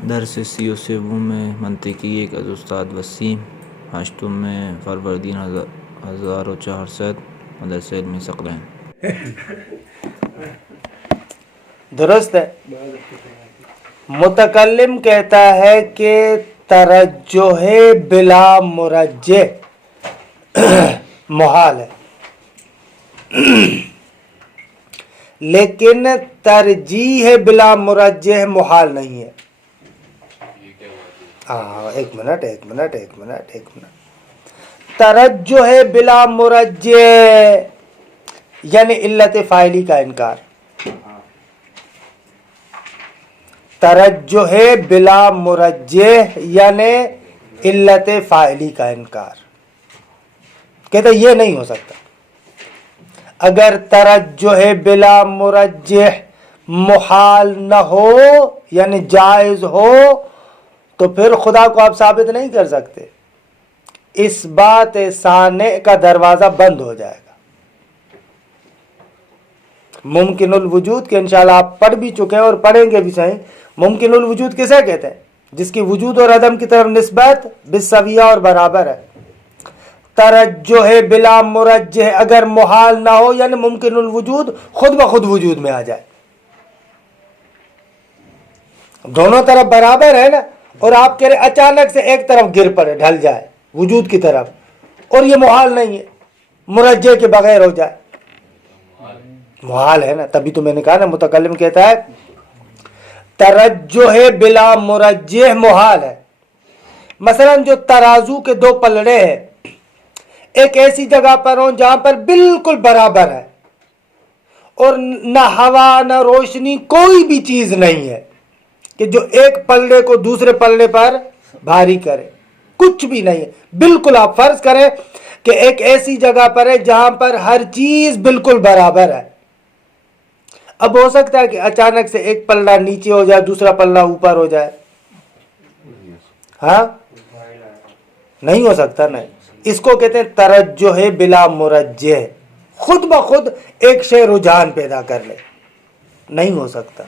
درس 37 میں منطقی ایک از استاد وسیم هشتم فروردین 1400 مدرسہ علمی ثقلین۔ درست ہے۔ متکلم کہتا ہے کہ ترجح بلا مرجح محال ہے، لیکن ترجیح بلا مرجح محال نہیں ہے۔ ایک منٹ ترجح بلا مرجح یعنی علت فاعلی کا انکار، ترجح بلا مرجح یعنی علت فاعلی کا انکار۔ کہتے یہ نہیں ہو سکتا۔ اگر ترجح بلا مرجح محال نہ ہو یعنی جائز ہو تو پھر خدا کو آپ ثابت نہیں کر سکتے، اس بات ثانیہ کا دروازہ بند ہو جائے گا۔ ممکن الوجود کے انشاءاللہ آپ پڑھ بھی چکے ہیں اور پڑھیں گے بھی صحیح۔ ممکن الوجود کسے کہتے ہیں؟ جس کی وجود اور عدم کی طرف نسبت بالسویہ اور برابر ہے۔ ترجح بلا مرجح اگر محال نہ ہو یعنی ممکن الوجود خود بخود وجود میں آ جائے، دونوں طرف برابر ہے نا، اور آپ کہہ رہے اچانک سے ایک طرف گر پڑے ڈھل جائے وجود کی طرف، اور یہ محال نہیں ہے، مرجح کے بغیر ہو جائے، محال ہے نا۔ تبھی تو میں نے کہا نا متکلم کہتا ہے ترجح بلا مرجح محال ہے۔ مثلا جو ترازو کے دو پلڑے ہیں، ایک ایسی جگہ پر ہوں جہاں پر بالکل برابر ہے اور نہ ہوا نہ روشنی کوئی بھی چیز نہیں ہے کہ جو ایک پلڑے کو دوسرے پلڑے پر بھاری کرے، کچھ بھی نہیں ہے۔ بالکل آپ فرض کریں کہ ایک ایسی جگہ پر ہے جہاں پر ہر چیز بالکل برابر ہے۔ اب ہو سکتا ہے کہ اچانک سے ایک پلڑا نیچے ہو جائے دوسرا پلڑا اوپر ہو جائے؟ ہاں نہیں ہو سکتا نا۔ اس کو کہتے ہیں ترجح بلا مرجح، خود بخود ایک شے رجحان پیدا کر لے، نہیں ہو سکتا۔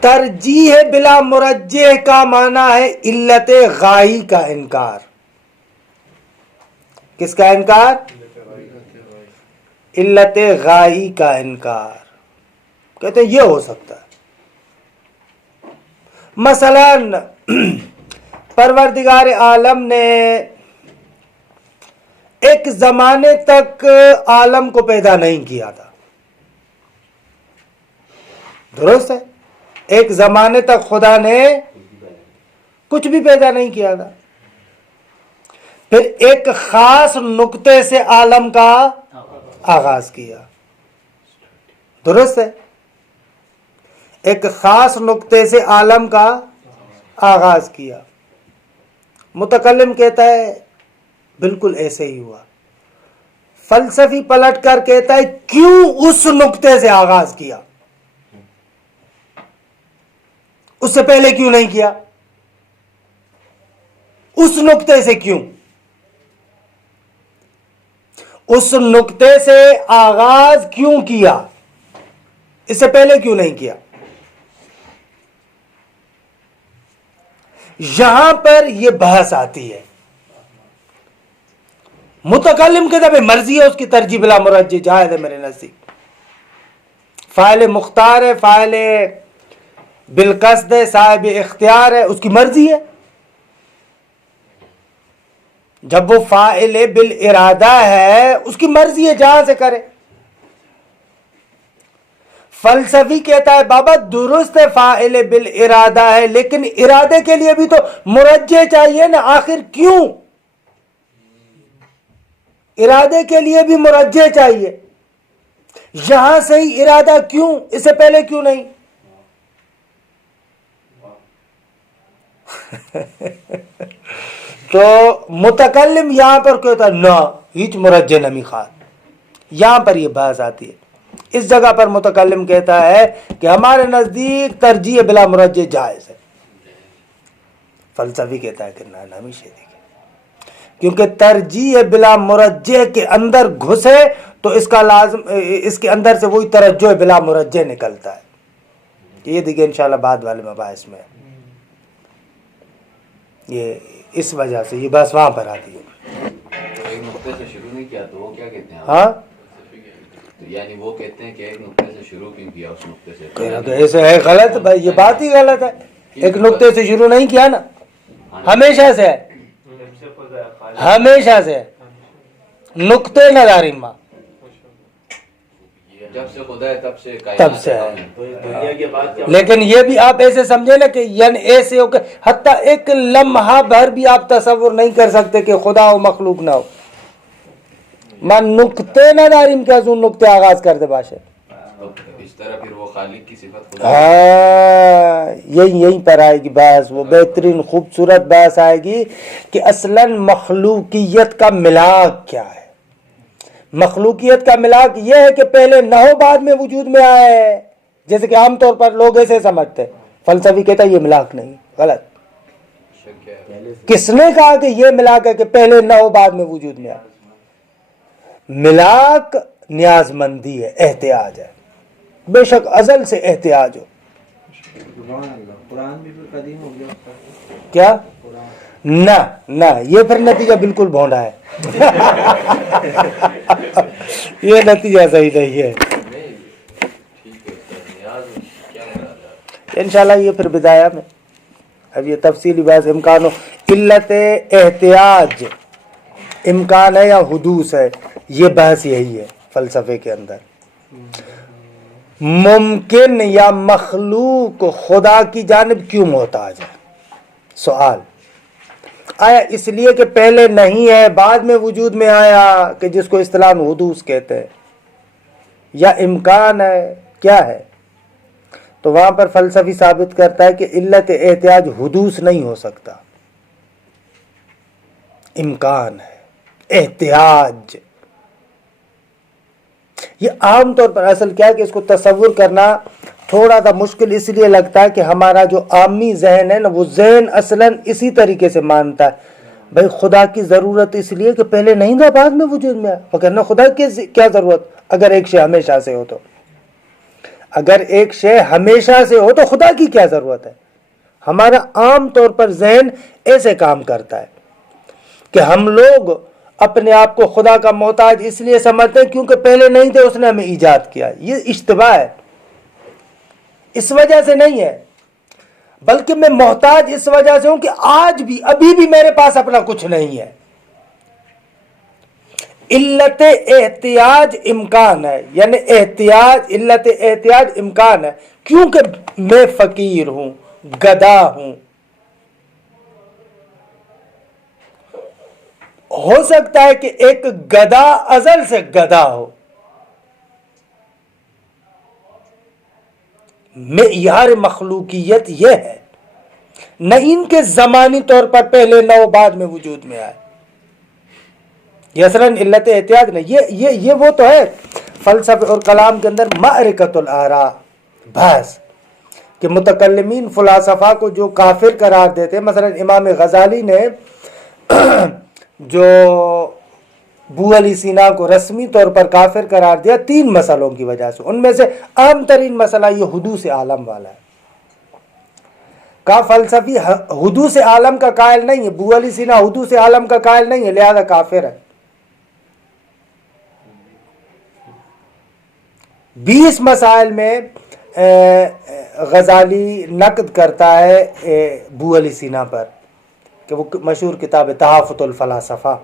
ترجیح بلا مرجح کا معنی ہے علت غائی کا انکار۔ کس کا انکار؟ علت غائی کا انکار۔ کہتے ہیں یہ ہو سکتا ہے۔ مثلا پروردگار عالم نے ایک زمانے تک عالم کو پیدا نہیں کیا تھا، درست ہے؟ ایک زمانے تک خدا نے کچھ بھی پیدا نہیں کیا تھا، پھر ایک خاص نقطے سے عالم کا آغاز کیا، درست ہے؟ ایک خاص نقطے سے عالم کا آغاز کیا۔ متکلم کہتا ہے بالکل ایسے ہی ہوا۔ فلسفی پلٹ کر کہتا ہے کیوں اس نقطے سے آغاز کیا، اس سے پہلے کیوں نہیں کیا؟ اس نقطے سے کیوں؟ اس نقطے سے آغاز کیوں کیا، اس سے پہلے کیوں نہیں کیا؟ یہاں پر یہ بحث آتی ہے۔ متکلم کے طرف مرضی ہے، اس کی ترجیح بلا مرجح جائز ہے میرے نزدیک۔ فاعل مختار ہے، فاعل بالقصد ہے، صاحب اختیار ہے، اس کی مرضی ہے۔ جب وہ فاعل بالارادہ ہے اس کی مرضی ہے جہاں سے کرے۔ فلسفی کہتا ہے بابا درست ہے فاعل بالارادہ ہے، لیکن ارادے کے لیے بھی تو مرجح چاہیے نا، آخر کیوں؟ ارادے کے لیے بھی مرجح چاہیے، یہاں سے ہی ارادہ کیوں، اس سے پہلے کیوں نہیں؟ تو متکلم یہاں پر کہتا ہے نہ ہیچ مرجح نمی خواہد، یہاں پر یہ بحث آتی ہے۔ اس جگہ پر متکلم کہتا ہے کہ ہمارے نزدیک ترجیح بلا مرجح جائز ہے۔ فلسفی کہتا ہے کہ نہ ہمیشہ دیکھیں، کیونکہ ترجیح بلا مرجح کے اندر گھسے تو اس کا لازم اس کے اندر سے وہی ترجح بلا مرجح نکلتا ہے۔ یہ دیکھیں انشاءاللہ بعد والے مباحث میں یہ اس وجہ سے یہ بس وہاں پر آتی ہے. ایک نقطے سے شروع نہیں کیا تو وہ کیا کہتے ہیں؟ ہاں یعنی وہ کہتے ہیں کہ ایک نقطے سے شروع کیوں کیا اس نقطے سے؟ تو ایسے ہے غلط بھائی، یہ بات ہی غلط ہے. ایک نقطے سے شروع نہیں کیا نا، ہمیشہ سے ہے، ہمیشہ سے ہے. نقطے نظاری ماں جب سے خدا ہے تب سے تب سے ہے. لیکن یہ بھی آپ ایسے سمجھے نا کہ یعنی ایسے ہو کہ حتیٰ ایک لمحہ بھر بھی آپ تصور نہیں کر سکتے کہ خدا ہو مخلوق نہ ہو. ماں نقطے نظاری کیا زون نقطے آغاز کر دے باشے. اس طرح پھر وہ خالق کی صفت خدا. ہاں یہیں پر آئے گی بحث، وہ بہترین خوبصورت بحث آئے گی کہ اصلاً مخلوقیت کا ملاک کیا ہے. مخلوقیت کا ملاک یہ ہے کہ پہلے نہ ہو بعد میں وجود میں آئے، جیسے کہ عام طور پر لوگ ایسے سمجھتے. فلسفی کہتا ہے یہ ملاک نہیں، غلط. کس نے کہا کہ یہ ملاک ہے کہ پہلے نہ ہو بعد میں وجود میں آئے؟ ملاک نیاز مندی ہے، احتیاج ہے، بے شک ازل سے احتیاج ہو. قرآن بھی قدیم ہو گیا کیا؟ نہ نہ، یہ پھر نتیجہ بالکل بھونڈا ہے. یہ نتیجہ صحیح نہیں ہے. انشاءاللہ یہ پھر بدایا میں اب یہ تفصیلی بحث امکان و علت احتیاج امکان ہے یا حدوث ہے، یہ بحث یہی ہے فلسفے کے اندر. ممکن یا مخلوق خدا کی جانب کیوں محتاج ہے؟ سوال آیا اس لیے کہ پہلے نہیں ہے بعد میں وجود میں آیا، کہ جس کو اصطلاحاً حدوث کہتے ہیں، یا امکان ہے، کیا ہے؟ تو وہاں پر فلسفی ثابت کرتا ہے کہ علت احتیاج حدوث نہیں ہو سکتا، امکان ہے، احتیاج. یہ عام طور پر اصل کیا ہے کہ اس کو تصور کرنا تھوڑا سا مشکل اس لیے لگتا ہے کہ ہمارا جو عامی ذہن ہے نا، وہ ذہن اصلاً اسی طریقے سے مانتا ہے بھائی خدا کی ضرورت اس لیے کہ پہلے نہیں تھا بعد میں وجود میں آیا. وغیرہ خدا کی کیا ضرورت اگر ایک شے ہمیشہ سے ہو تو؟ اگر ایک شے ہمیشہ سے ہو تو خدا کی کیا ضرورت ہے؟ ہمارا عام طور پر ذہن ایسے کام کرتا ہے کہ ہم لوگ اپنے آپ کو خدا کا محتاج اس لیے سمجھتے ہیں کیونکہ پہلے نہیں تھے، اس نے ہمیں ایجاد کیا. یہ اشتباہ ہے، اس وجہ سے نہیں ہے، بلکہ میں محتاج اس وجہ سے ہوں کہ آج بھی ابھی بھی میرے پاس اپنا کچھ نہیں ہے. علت احتیاج امکان ہے، یعنی احتیاج، علت احتیاج امکان ہے کیونکہ میں فقیر ہوں، گدھا ہوں. ہو سکتا ہے کہ ایک گدھا ازل سے گدھا ہو، معیار مخلوقیت یہ ہے، نہ ان کے زمانی طور پر پہلے نہ ہو بعد میں وجود میں آئے. یہ اصلاً علت احتیاج نہیں، یہ وہ تو ہے فلسفے اور کلام کے اندر معرکۃ الآراء بحث کہ متکلمین فلاسفہ کو جو کافر قرار دیتے. مثلا امام غزالی نے جو ابو علی سینا کو رسمی طور پر کافر قرار دیا 3 مسئلوں کی وجہ سے. ان میں سے اہم ترین مسئلہ یہ حدوث عالم والا ہے. کا فلسفی حدوث عالم کا قائل نہیں ہے، ابو علی سینا حدوث عالم کا قائل نہیں ہے، لہذا کافر ہے. 20 مسائل میں غزالی نقد کرتا ہے ابو علی سینا پر کہ وہ مشہور کتاب ہے تحافظ الفلاسفہ.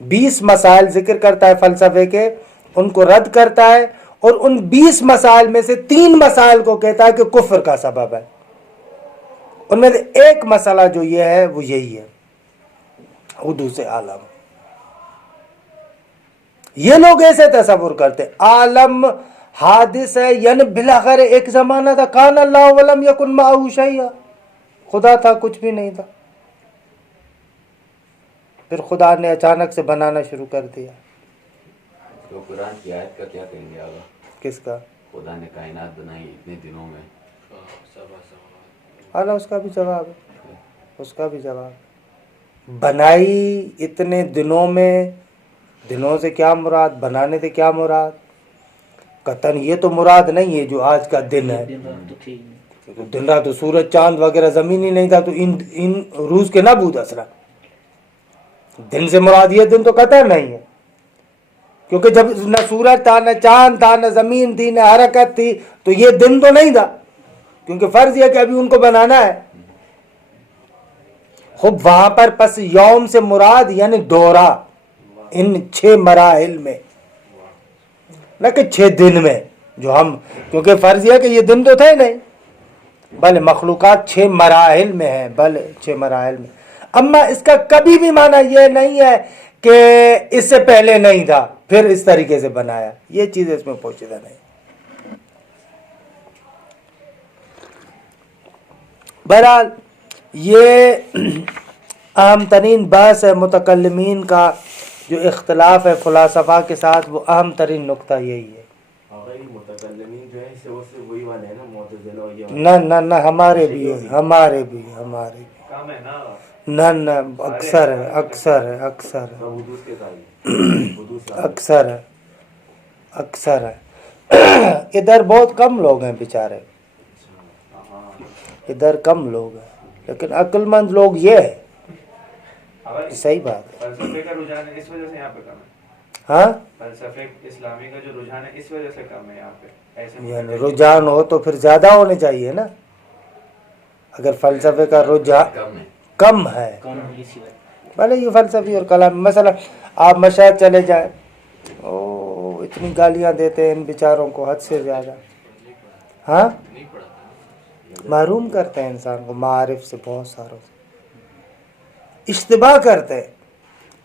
20 مسائل ذکر کرتا ہے فلسفے کے، ان کو رد کرتا ہے، اور ان 20 مسائل میں سے 3 مسائل کو کہتا ہے کہ کفر کا سبب ہے. ان میں سے ایک مسئلہ جو یہ ہے وہ یہی ہے، حدوث عالم. یہ لوگ ایسے تصور کرتے عالم حادث ہے، یعنی بلاخر ایک زمانہ تھا، کان اللہ ولم یکن معہ شیء، خدا تھا کچھ بھی نہیں تھا، پھر خدا نے اچانک سے بنانا شروع کر دیا. تو قرآن کی آیت کا کیا کہیں گے آگا؟ کس کا؟ خدا نے کائنات بنائی اتنے دنوں میں. اعلیٰ اس کا بھی جواب ہے، اس کا بھی جواب ہے. بنائی اتنے دنوں میں، دنوں سے کیا مراد، بنانے سے کیا مراد؟ قطن یہ تو مراد نہیں ہے جو آج کا دن ہے، دن رات تو سورج چاند وغیرہ زمین ہی نہیں تھا تو ان روز کے نہ بود اثرا، دن سے مراد یہ دن تو قطن نہیں ہے، کیونکہ جب نہ سورج تھا نہ چاند تھا نہ زمین تھی نہ حرکت تھی تو یہ دن تو نہیں تھا، کیونکہ فرض یہ کہ ابھی ان کو بنانا ہے۔ خوب وہاں پر پس یوم سے مراد یعنی دورہ ان 6 مراحل میں، نہ کہ 6 دن میں جو ہم، کیونکہ فرض یہ کہ یہ دن تو تھے نہیں، بلے مخلوقات 6 مراحل میں ہیں، بلے 6 مراحل میں۔ اما اس کا کبھی بھی معنی یہ نہیں ہے کہ اس سے پہلے نہیں تھا پھر اس طریقے سے بنایا، یہ چیز اس میں پوشیدہ نہیں۔ بہرحال یہ اہم ترین بحث ہے متکلمین کا، جو اختلاف ہے فلاسفہ کے ساتھ، وہ اہم ترین نقطہ یہی ہے۔ متکلمین جو ہے وہی والے ہیں نا، معتزلہ اور یہ نہ ہمارے بھی ہے، ہمارے بھی کام ہے نا، نہ اکثر ہے، اکثر ہے ادھر بہت کم لوگ ہیں بیچارے، ادھر کم لوگ ہیں، لیکن عقل مند لوگ یہ ہے، صحیح بات ہے۔ فلسفے کا رجحان اس وجہ سے یہاں پہ کم ہے، ہاں فلسفے اسلامی کا جو رجحان ہے اس وجہ سے کم ہے یہاں پہ، ایسے یعنی رجحان ہو تو پھر زیادہ ہونے چاہیے نا، اگر فلسفے کا رجحان کم ہے، بھلے یہ فلسفی اور کلام، مثلا آپ مشاہد چلے جائیں، اتنی گالیاں دیتے ہیں ان بیچاروں کو حد سے زیادہ، ہاں محروم کرتے ہیں انسان کو معارف سے، بہت ساروں سے اشتباہ کرتے ہیں،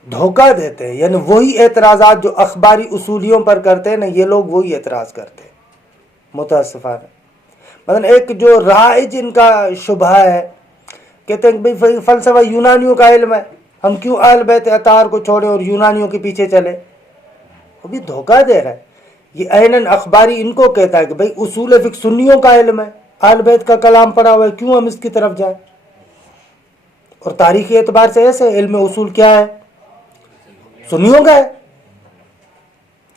دھوکہ دیتے ہیں، یعنی وہی اعتراضات جو اخباری اصولیوں پر کرتے ہیں نا، یہ لوگ وہی اعتراض کرتے ہیں متاسفانہ۔ مثلا ایک جو رائج ان کا شبہ ہے، کہتے ہیں کہ بھئی فلسفہ یونانیوں کا علم ہے، ہم کیوں اہل بیت اطہار کو چھوڑیں اور یونانیوں کے پیچھے چلے، وہ بھی دھوکہ دے رہا ہے۔ یہ عیناً اخباری ان کو کہتا ہے کہ بھئی اصول فقہ سنیوں کا علم ہے، اہل بیت کا کلام پڑھا ہوا ہے، کیوں ہم اس کی طرف جائیں؟ اور تاریخی اعتبار سے ایسے علم اصول کیا ہے؟ سنیوں کا ہے،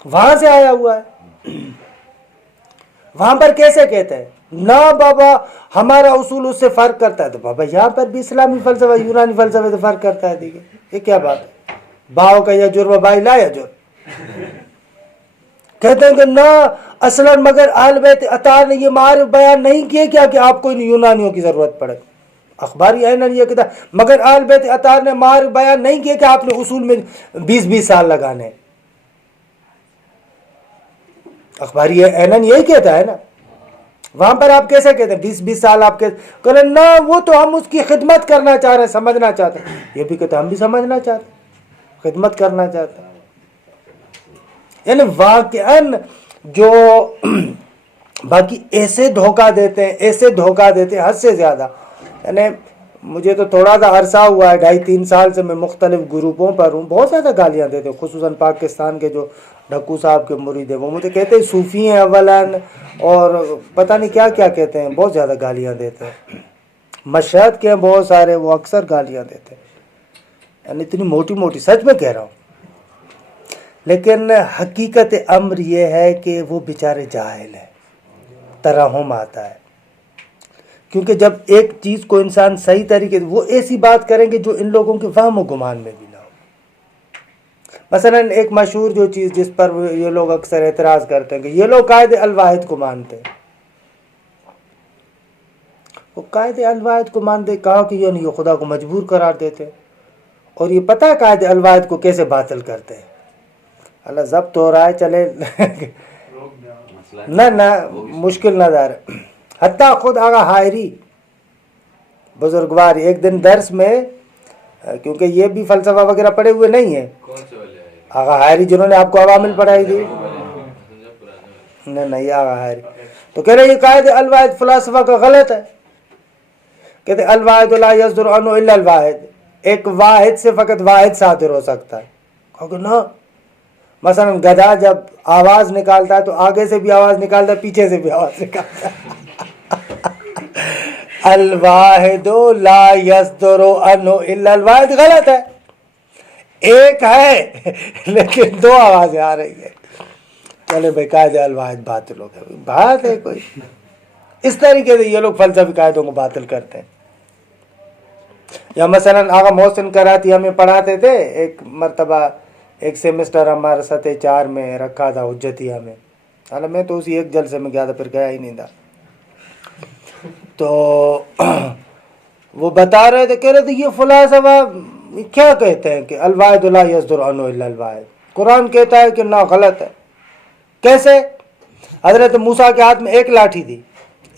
وہاں سے آیا ہوا ہے۔ وہاں پر کیسے کہتے ہیں نہ بابا ہمارا اصول اس سے فرق کرتا ہے، تو بابا یہاں پر بھی اسلامی فلسفہ یونانی فلسفے سے فرق کرتا ہے، دیکھیے یہ کیا بات ہے؟ باؤ کا یجر و بائی لا یجر، کہتے ہیں کہ نہ اصلاً مگر اہل بیت اطہار نے یہ معارف بیان نہیں کیے کیا کہ آپ کو یونانیوں کی ضرورت پڑے، اخباری عیناً یہ کہتا ہے مگر اہل بیت اطہار نے معارف بیان نہیں کیے کہ آپ نے اصول میں 20 سال لگانے، اخباری عیناً یہی کہتا ہے نا، وہاں پر آپ کیسے کہتے ہیں 20 سال آپ کے کہتے ہیں نہ وہ تو ہم اس کی خدمت کرنا چاہ رہے ہیں، سمجھنا چاہتے ہیں، یہ بھی کہتے ہیں ہم بھی سمجھنا چاہتے ہیں، خدمت کرنا چاہتے ہیں۔ یعنی واقعاً جو باقی ایسے دھوکہ دیتے ہیں حد سے زیادہ، یعنی مجھے تو تھوڑا سا عرصہ ہوا ہے، 2.5-3 سال سے میں مختلف گروپوں پر ہوں، بہت زیادہ گالیاں دیتے ہیں، خصوصاً پاکستان کے جو ڈھکو صاحب کے مرید ہیں، وہ مجھے کہتے ہیں صوفی ہیں اولاً، اور پتہ نہیں کیا کیا کہتے ہیں، بہت زیادہ گالیاں دیتے ہیں۔ مشہد کے ہیں بہت سارے، وہ اکثر گالیاں دیتے ہیں، یعنی اتنی موٹی موٹی، سچ میں کہہ رہا ہوں۔ لیکن حقیقت امر یہ ہے کہ وہ بیچارے جاہل ہیں، ترحم آتا ہے، کیونکہ جب ایک چیز کو انسان صحیح طریقے سے، وہ ایسی بات کریں گے جو ان لوگوں کے وہم و گمان میں بھی نہ ہو۔ مثلا ایک مشہور جو چیز جس پر یہ لوگ اکثر اعتراض کرتے ہیں کہ یہ لوگ قائد الواحد کو مانتے ہیں، وہ قائد الواحد کو مانتے، کہا کہ یعنی یہ خدا کو مجبور قرار دیتے، اور یہ پتہ ہے قائد الواحد کو کیسے باطل کرتے ہیں، اللہ ضبط ہو رہا ہے چلے نہ مشکل نظر، حتیٰ خود آغا حائری بزرگوار ایک دن درس میں، کیونکہ یہ بھی فلسفہ وغیرہ پڑھے ہوئے نہیں ہیں، آغا حائری جنہوں نے آپ کو عوامل پڑھائی دی، نہیں یہ آغا حائری تو کہہ رہے یہ قائد الواحد فلسفہ کا غلط ہے، کہتے الواحد لا یصدر عنہ الا الواحد، ایک واحد سے فقط واحد صادر ہو سکتا ہے، کہو نا مثلا گدھا جب آواز نکالتا ہے تو آگے سے بھی آواز نکالتا ہے، پیچھے سے بھی آواز نکالتا ہے، الواحد لا یصدر عنہ الا الواحد غلط ہے، ایک ہے لیکن 2 آوازیں آ رہی ہیں، چلے بھائی قاعدہ الواحد باطل ہو گیا، بات ہے کوئی؟ اس طریقے سے یہ لوگ فلسفی قاعدوں کو باطل کرتے ہیں. یا مثلا آغا محسن کراتی ہمیں پڑھاتے تھے، ایک مرتبہ ایک سیمسٹر ہمارے سطح 4 میں رکھا تھا حجتیہ میں، حالانکہ میں تو اسی ایک جلسے میں گیا تھا، پھر گیا ہی نہیں تھا. تو وہ بتا رہے تھے، کہہ رہے تھے یہ فلاسفہ کیا کہتے ہیں کہ الواحد لا یصدر عنہ الا الواحد، قرآن کہتا ہے کہ نہ، غلط ہے. کیسے؟ حضرت موسیٰ کے ہاتھ میں ایک لاٹھی تھی،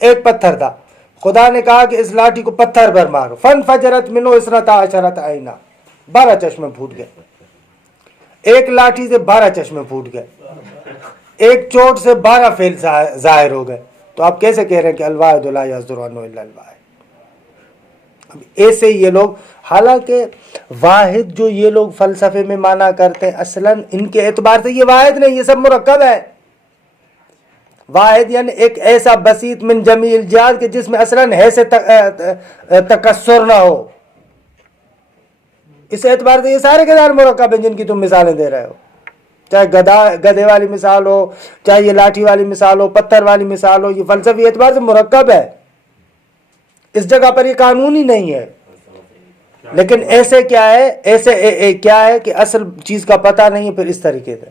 ایک پتھر تھا، خدا نے کہا کہ اس لاٹھی کو پتھر پر مارو، فانفجرت منہ اثنتا عشرۃ عینا، 12 چشمے پھوٹ گئے. ایک لاٹھی سے 12 چشمے پھوٹ گئے، ایک چوٹ سے 12 فعل ظاہر ہو گئے. تو آپ کیسے کہہ رہے ہیں کہ الواحد لا یصدر عنہ الا الواحد؟ اب ایسے یہ لوگ، حالانکہ واحد جو یہ لوگ فلسفے میں مانا کرتے ہیں، اصلاً ان کے اعتبار سے یہ واحد نہیں، یہ سب مرکب ہے. واحد یعنی ایک ایسا بسیط من جمیع الجہات کہ جس میں اصلاً ہے سے تکسر نہ ہو. اس اعتبار سے یہ سارے کے سارے مرکب ہیں جن کی تم مثالیں دے رہے ہو، چاہے گدھے والی مثال ہو، چاہے یہ لاٹھی والی مثال ہو، پتھر والی مثال ہو، یہ فلسفی اعتبار سے مرکب ہے. اس جگہ پر یہ قانونی نہیں ہے. لیکن ایسے کیا ہے، ایسے کیا ہے کہ اصل چیز کا پتہ نہیں ہے، پھر اس طریقے سے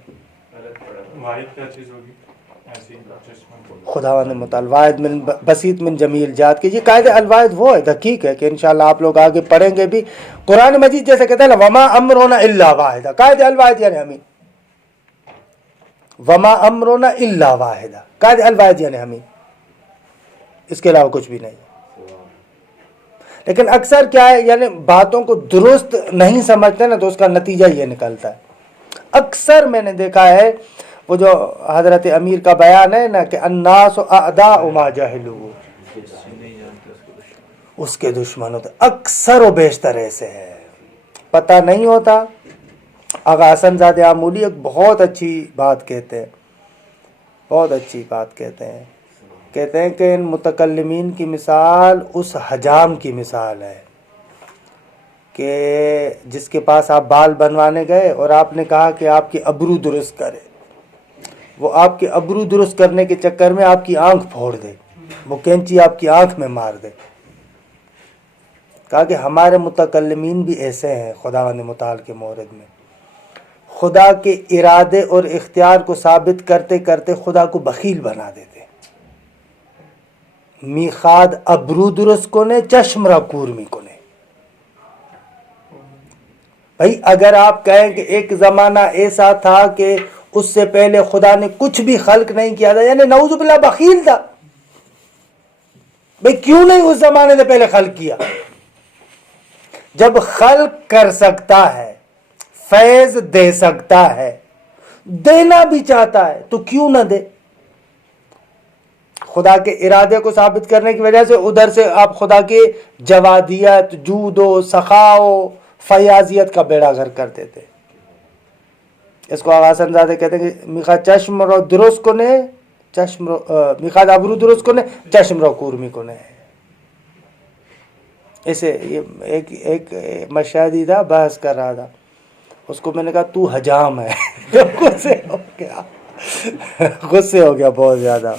خداوند متعال واحد من بسیط من جمیع الجہات کے. یہ قاعدہ الواحد وہ ہے، دقیق ہے کہ انشاءاللہ آپ لوگ آگے پڑھیں گے بھی. قرآن مجید جیسے کہتا ہے نا وما امرنا الا واحدہ، قاعدہ الواحد یعنی ہمیں، وما امرنا الا واحدہ، قاعدہ الواحد یعنی ہمیں، اس کے علاوہ کچھ بھی نہیں. لیکن اکثر کیا ہے، یعنی باتوں کو درست نہیں سمجھتے نا، تو اس کا نتیجہ یہ نکلتا ہے. اکثر میں نے دیکھا ہے وہ جو حضرت امیر کا بیان ہے نا کہ الناس اعداء ما جہلوا، اس کے دشمن ہوتے، اکثر و بیشتر ایسے ہے، پتہ نہیں ہوتا. آغا حسن زادہ آمولی ایک بہت اچھی بات کہتے ہیں، بہت اچھی بات کہتے ہیں. کہتے ہیں کہ ان متکلمین کی مثال اس حجام کی مثال ہے کہ جس کے پاس آپ بال بنوانے گئے اور آپ نے کہا کہ آپ کی ابرو درست کرے، وہ آپ کے ابرو درست کرنے کے چکر میں آپ کی آنکھ پھوڑ دے، وہ کینچی آپ کی آنکھ میں مار دے. کہا کہ ہمارے متکلمین بھی ایسے ہیں خداوند متعال کے مورد میں، خدا کے ارادے اور اختیار کو ثابت کرتے کرتے خدا کو بخیل بنا دیتے. میخاد ابرو درست کنے چشم را کورمی کنے. بھائی اگر آپ کہیں کہ ایک زمانہ ایسا تھا کہ اس سے پہلے خدا نے کچھ بھی خلق نہیں کیا تھا، یعنی نعوذ باللہ بخیل تھا، بھئی کیوں نہیں اس زمانے سے پہلے خلق کیا؟ جب خلق کر سکتا ہے، فیض دے سکتا ہے، دینا بھی چاہتا ہے، تو کیوں نہ دے؟ خدا کے ارادے کو ثابت کرنے کی وجہ سے ادھر سے آپ خدا کے جوادیت، جود و سخا و فیاضیت کا بیڑا گھر کر دیتے. اس کو آغا حسن زادہ کہتے ہیں کہ میخا چشم رو درست کنے، چشم رو میخا ابرو درست کنے، چشم رو کورمی کنے. اسے ایک مشاہدی تھا، بحث کر رہا تھا، اس کو میں نے کہا تو حجام ہے. غصے ہو گیا بہت زیادہ.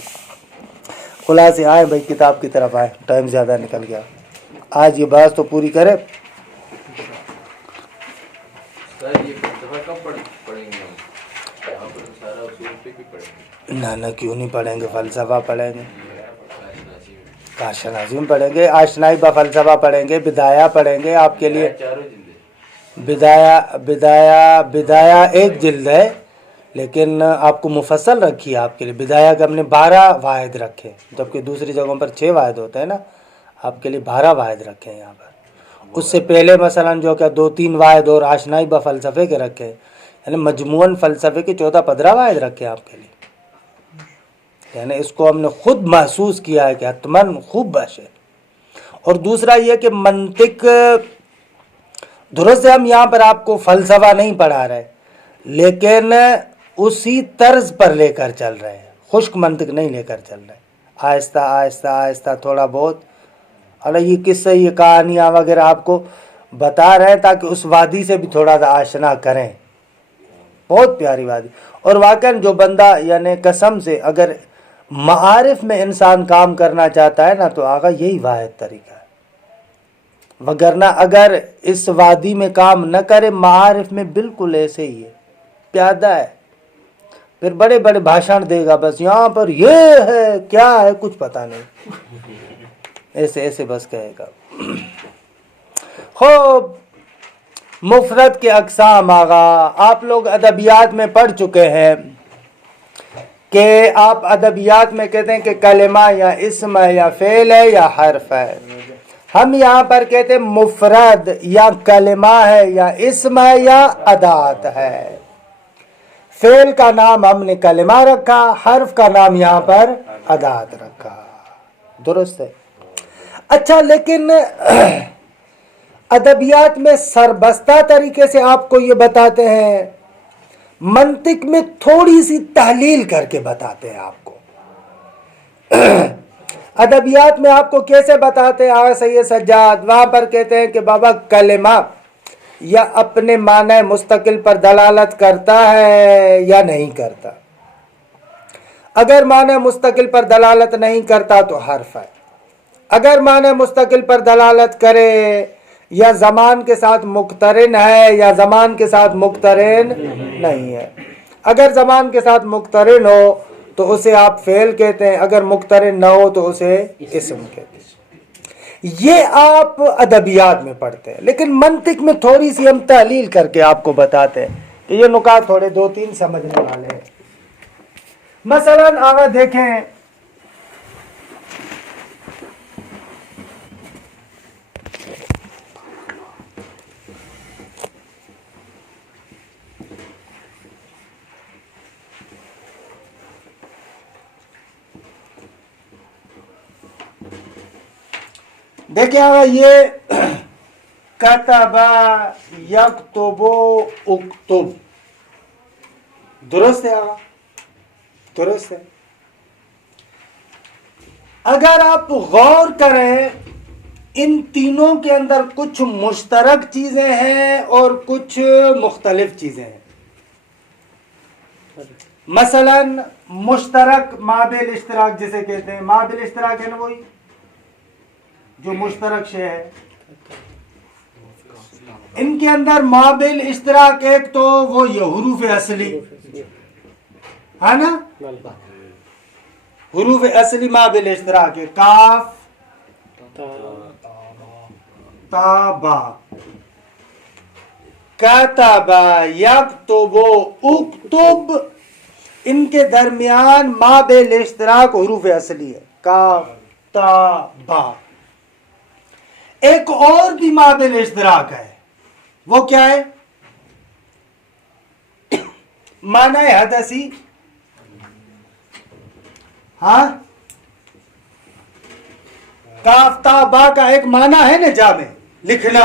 خلاصے آئے بھائی کتاب کی طرف آئے، ٹائم زیادہ نکل گیا. آج یہ بحث تو پوری کرے. نہ کیوں نہیں پڑھیں گے، فلسفہ پڑھیں گے، کاشنازی پڑھیں گے، آشنائی با فلسفہ پڑھیں گے، بدایہ پڑھیں گے. آپ کے لیے بدایہ ایک جلد ہے، لیکن آپ کو مفصل رکھی ہے آپ کے لیے. بدایہ کے ہم نے 12 واحد رکھے، جبکہ دوسری جگہوں پر 6 واحد ہوتے ہیں نا، آپ کے لیے 12 واحد رکھے ہیں یہاں پر. اس سے پہلے مثلا جو کہ 2-3 واحد اور آشنائی با فلسفے کے رکھے، یعنی مجموعاً فلسفے کے 14-15 واحد رکھے آپ کے لیے. یعنی اس کو ہم نے خود محسوس کیا ہے کہ حتماً خوب بحث ہے. اور دوسرا یہ کہ منطق درست ہے، ہم یہاں پر آپ کو فلسفہ نہیں پڑھا رہے، لیکن اسی طرز پر لے کر چل رہے ہیں، خشک منطق نہیں لے کر چل رہے، آہستہ آہستہ آہستہ تھوڑا بہت. اور یہ قصے، یہ کہانیاں وغیرہ آپ کو بتا رہے ہیں تاکہ اس وادی سے بھی تھوڑا سا آشنا کریں. بہت پیاری وادی. اور واقعاً جو بندہ یعنی قسم سے اگر معارف میں انسان کام کرنا چاہتا ہے نا تو آقا یہی واحد طریقہ ہے. وگرنہ اگر اس وادی میں کام نہ کرے معارف میں بالکل ایسے ہی ہے, پیادہ ہے, پھر بڑے بڑے بھاشن دے گا, بس یہاں پر یہ ہے کیا ہے کچھ پتہ نہیں, ایسے ایسے بس کہے گا. خوب مفرد کے اقسام آغا آپ لوگ ادبیات میں پڑھ چکے ہیں کہ آپ ادبیات میں کہتے ہیں کہ کلمہ یا اسم ہے یا فعل ہے یا حرف ہے. ہم یہاں پر کہتے ہیں مفرد یا کلمہ ہے یا اسم ہے یا ادات ہے. فعل کا نام ہم نے کلمہ رکھا, حرف کا نام یہاں پر ادات رکھا. درست ہے. اچھا, لیکن ادبیات میں سربستہ طریقے سے آپ کو یہ بتاتے ہیں, منطق میں تھوڑی سی تحلیل کر کے بتاتے ہیں آپ کو. ادبیات میں آپ کو کیسے بتاتے ہیں آغا سید سجاد, وہاں پر کہتے ہیں کہ بابا کلمہ یا اپنے معنی مستقل پر دلالت کرتا ہے یا نہیں کرتا. اگر معنی مستقل پر دلالت نہیں کرتا تو حرف ہے. اگر معنی مستقل پر دلالت کرے یا زمان کے ساتھ مقترن ہے یا زمان کے ساتھ مقترن نہیں ہے. اگر زمان کے ساتھ مقترن ہو تو اسے آپ فعل کہتے ہیں, اگر مقترن نہ ہو تو اسے اسم کہتے ہیں. یہ آپ ادبیات میں پڑھتے ہیں, لیکن منطق میں تھوڑی سی ہم تحلیل کر کے آپ کو بتاتے ہیں کہ یہ نکات تھوڑے 2-3 سمجھنے والے ہیں. مثلا آگے دیکھیں, دیکھیں آگا یہ کتب یکتب اکتب, درست ہے آگا, درست ہے. اگر آپ غور کریں ان تینوں کے اندر کچھ مشترک چیزیں ہیں اور کچھ مختلف چیزیں ہیں. مثلا مشترک مابل اشتراک جسے کہتے ہیں, مابل اشتراک ہے نا وہی جو مشترک شے ہے. ان کے اندر مابل اشتراک ایک تو وہ یہ حروف اصلی ہے نا, حروف اصلی مابل اشتراک ہے, کاف تا با. کتب یکتب اکتب, ان کے درمیان مابل اشتراک حروف اصلی ہے, کاف تا با. ایک اور بھی مابل اشتراک ہے, وہ کیا ہے؟ معنی حدثی. ہاں, کاف تا با کا ایک معنی ہے نا جامع, لکھنا,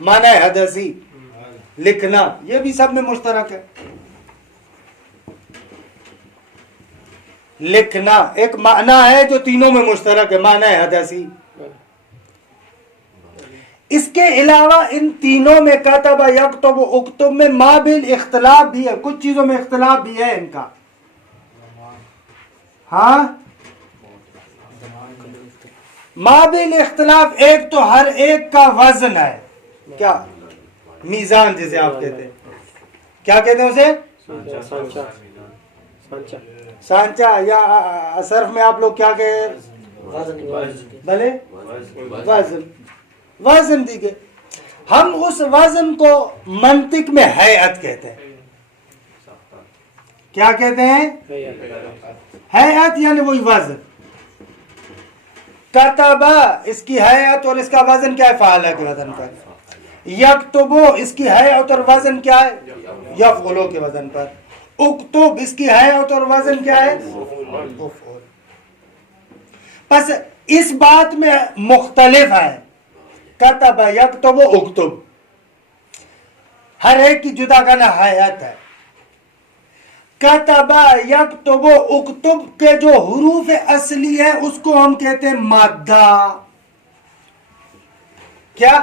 معنی حدثی لکھنا, یہ بھی سب میں مشترک ہے. لکھنا ایک معنی ہے جو تینوں میں مشترک ہے, معنی حدثی. اس کے علاوہ ان تینوں میں کتب یکتب اکتب میں مابل اختلاف بھی ہے, کچھ چیزوں میں اختلاف بھی ہے ان کا. ہاں, مابل اختلاف ایک تو ہر ایک کا وزن ہے, کیا میزان جسے آپ کہتے ہیں, کیا کہتے ہیں اسے؟ سانچا, یا صرف میں آپ لوگ کیا کہتے ہیں؟ بھلے وزن, وزن دیگے. ہم اس وزن کو منطق میں ہیئت کہتے ہیں. کیا کہتے ہیں؟ ہیئت, یعنی وہی وزن. کتبہ اس کی ہیئت اور اس کا وزن کیا ہے؟ فعلہ کے وزن پر. یکتبو اس کی ہیئت اور وزن کیا ہے؟ یفعلو کے وزن پر. اکتب اس کی ہیئت اور وزن کیا ہے؟ افعل. پس اس بات میں مختلف ہے. کتب یکتب اکتب, ہر ایک کی جدا کرنا حیات ہے. کتب یکتب اکتب کے جو حروف اصلی ہے اس کو ہم کہتے ہیں مادہ. کیا؟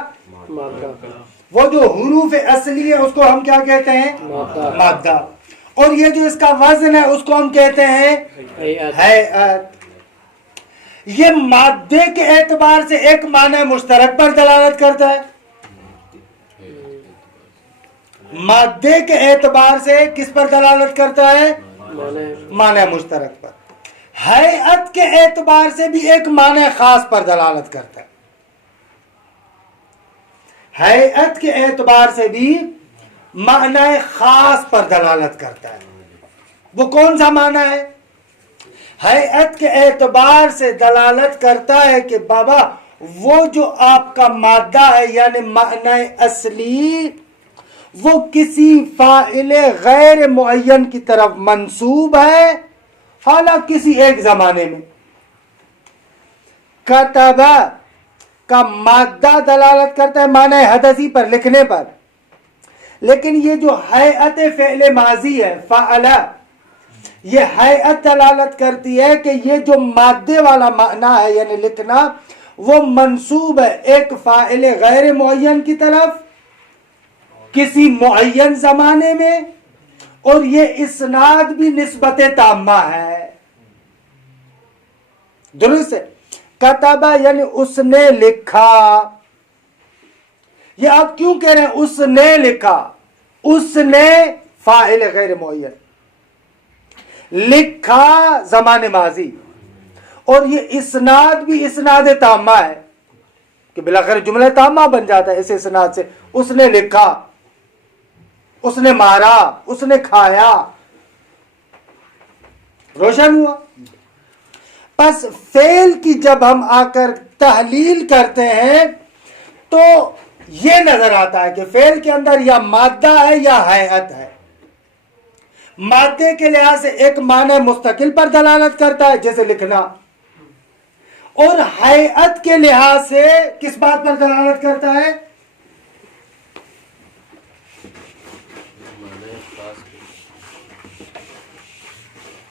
وہ جو حروف اصلی ہے اس کو ہم کیا کہتے ہیں؟ مادہ. اور یہ جو اس کا وزن ہے اس کو ہم کہتے ہیں ہیئت. یہ مادے کے اعتبار سے ایک معنی مشترک پر دلالت کرتا ہے. مادے کے اعتبار سے کس پر دلالت کرتا ہے؟ معنی مشترک پر. ہیئت کے اعتبار سے بھی ایک معنی خاص پر دلالت کرتا ہے. ہیئت کے اعتبار سے بھی معنی خاص پر دلالت کرتا ہے. وہ کون سا معنی ہے؟ ہیئت کے اعتبار سے دلالت کرتا ہے کہ بابا وہ جو آپ کا مادہ ہے یعنی معنی اصلی وہ کسی فاعل غیر معین کی طرف منسوب ہے، حالانکہ کسی ایک زمانے میں. کتبہ کا مادہ دلالت کرتا ہے معنی حدثی پر، لکھنے پر، لیکن یہ جو ہیئت فعل ماضی ہے فعلا، یہ ہیئت دلالت کرتی ہے کہ یہ جو مادے والا معنی ہے یعنی لکھنا وہ منسوب ہے ایک فاعل غیر معین کی طرف کسی معین زمانے میں، اور یہ اسناد بھی نسبت تامہ ہے. درست ہے؟ کتبہ یعنی اس نے لکھا. یہ آپ کیوں کہہ رہے ہیں اس نے لکھا؟ اس نے فاعل غیر معین، لکھا زمان ماضی، اور یہ اسناد بھی اسناد تامہ ہے کہ بلاخر جملہ تامہ بن جاتا ہے اس اسناد سے. اس نے لکھا، اس نے مارا، اس نے کھایا. روشن ہوا؟ پس فعل کی جب ہم آ کر تحلیل کرتے ہیں تو یہ نظر آتا ہے کہ فعل کے اندر یا مادہ ہے یا ہیئت ہے. مادے کے لحاظ سے ایک معنی مستقل پر دلالت کرتا ہے جیسے لکھنا، اور ہیئت کے لحاظ سے کس بات پر دلالت کرتا ہے؟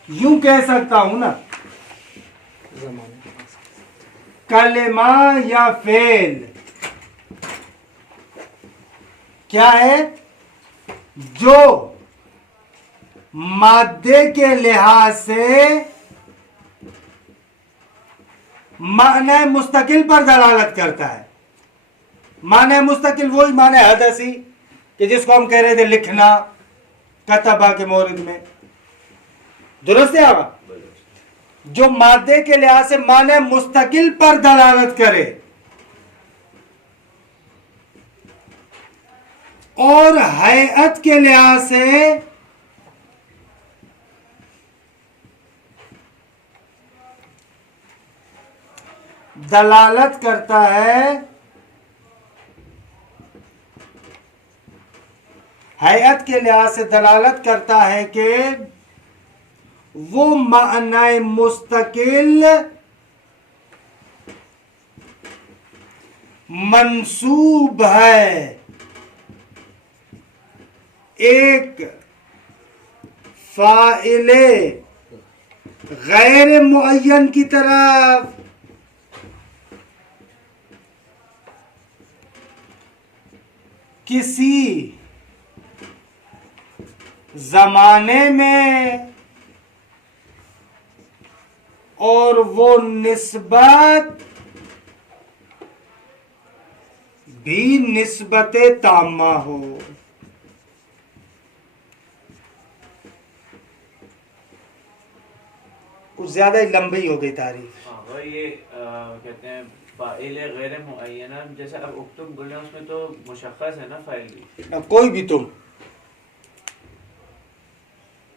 یوں کہہ سکتا ہوں نا، کلمہ یا فعل کیا ہے؟ جو مادے کے لحاظ سے معنی مستقل پر دلالت کرتا ہے. معنی مستقل وہی معنی حدثی کہ جس کو ہم کہہ رہے تھے لکھنا کتبہ کے مورد میں. درست ہے آقا؟ جو مادے کے لحاظ سے معنی مستقل پر دلالت کرے اور ہیئت کے لحاظ سے دلالت کرتا ہے، ہیئت کے لحاظ سے دلالت کرتا ہے کہ وہ معنی مستقل منسوب ہے ایک فاعل غیر معین کی طرف کسی زمانے میں، اور وہ نسبت بھی نسبت تامہ ہو. کچھ زیادہ ہی لمبی ہو گئی تعریف. یہ کہتے ہیں فاعل غیر معینہ، جیسے اب اکتب بولے اس میں تو مشخص ہے نا فاعل بھی. کوئی بھی تم،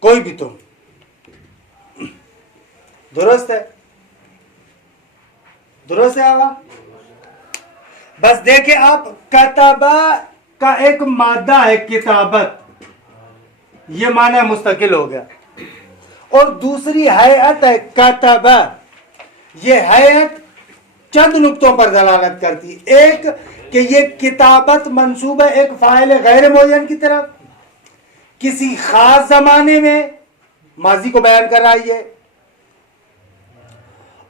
کوئی بھی تم. درست ہے؟ درست ہے آقا؟ بس دیکھیں آپ، کتبہ کا ایک مادہ ہے کتابت، یہ معنی مستقل ہو گیا، اور دوسری ہیئت ہے کتبہ. یہ ہیئت چند نقطوں پر دلالت کرتی. ایک کہ یہ کتابت منسوب ہے ایک فاعل غیر معین کی طرف کسی خاص زمانے میں، ماضی کو بیان کر رہا ہے یہ،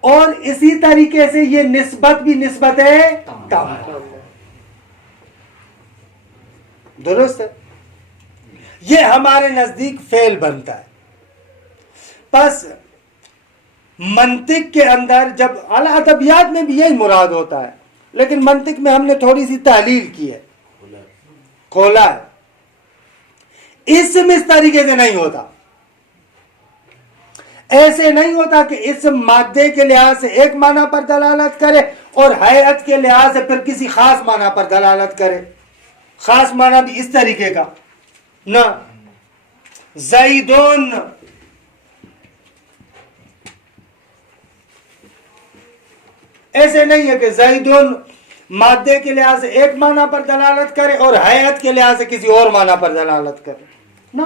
اور اسی طریقے سے یہ نسبت بھی نسبت ہے تامہ. درست ہے؟ یہ ہمارے نزدیک فعل بنتا ہے. پس منطق کے اندر جب اعلی ادبیات میں بھی یہی مراد ہوتا ہے، لیکن منطق میں ہم نے تھوڑی سی تحلیل کی ہے، کھولا ہے. اسم اس طریقے سے نہیں ہوتا. ایسے نہیں ہوتا کہ اسم مادے کے لحاظ سے ایک معنی پر دلالت کرے اور ہیئت کے لحاظ سے پھر کسی خاص معنی پر دلالت کرے. خاص معنی بھی اس طریقے کا نہ. زیدون ایسے نہیں ہے کہ زیدون مادے کے لحاظ سے ایک معنی پر دلالت کرے اور ہیئت کے لحاظ سے کسی اور معنی پر دلالت کرے. نہ،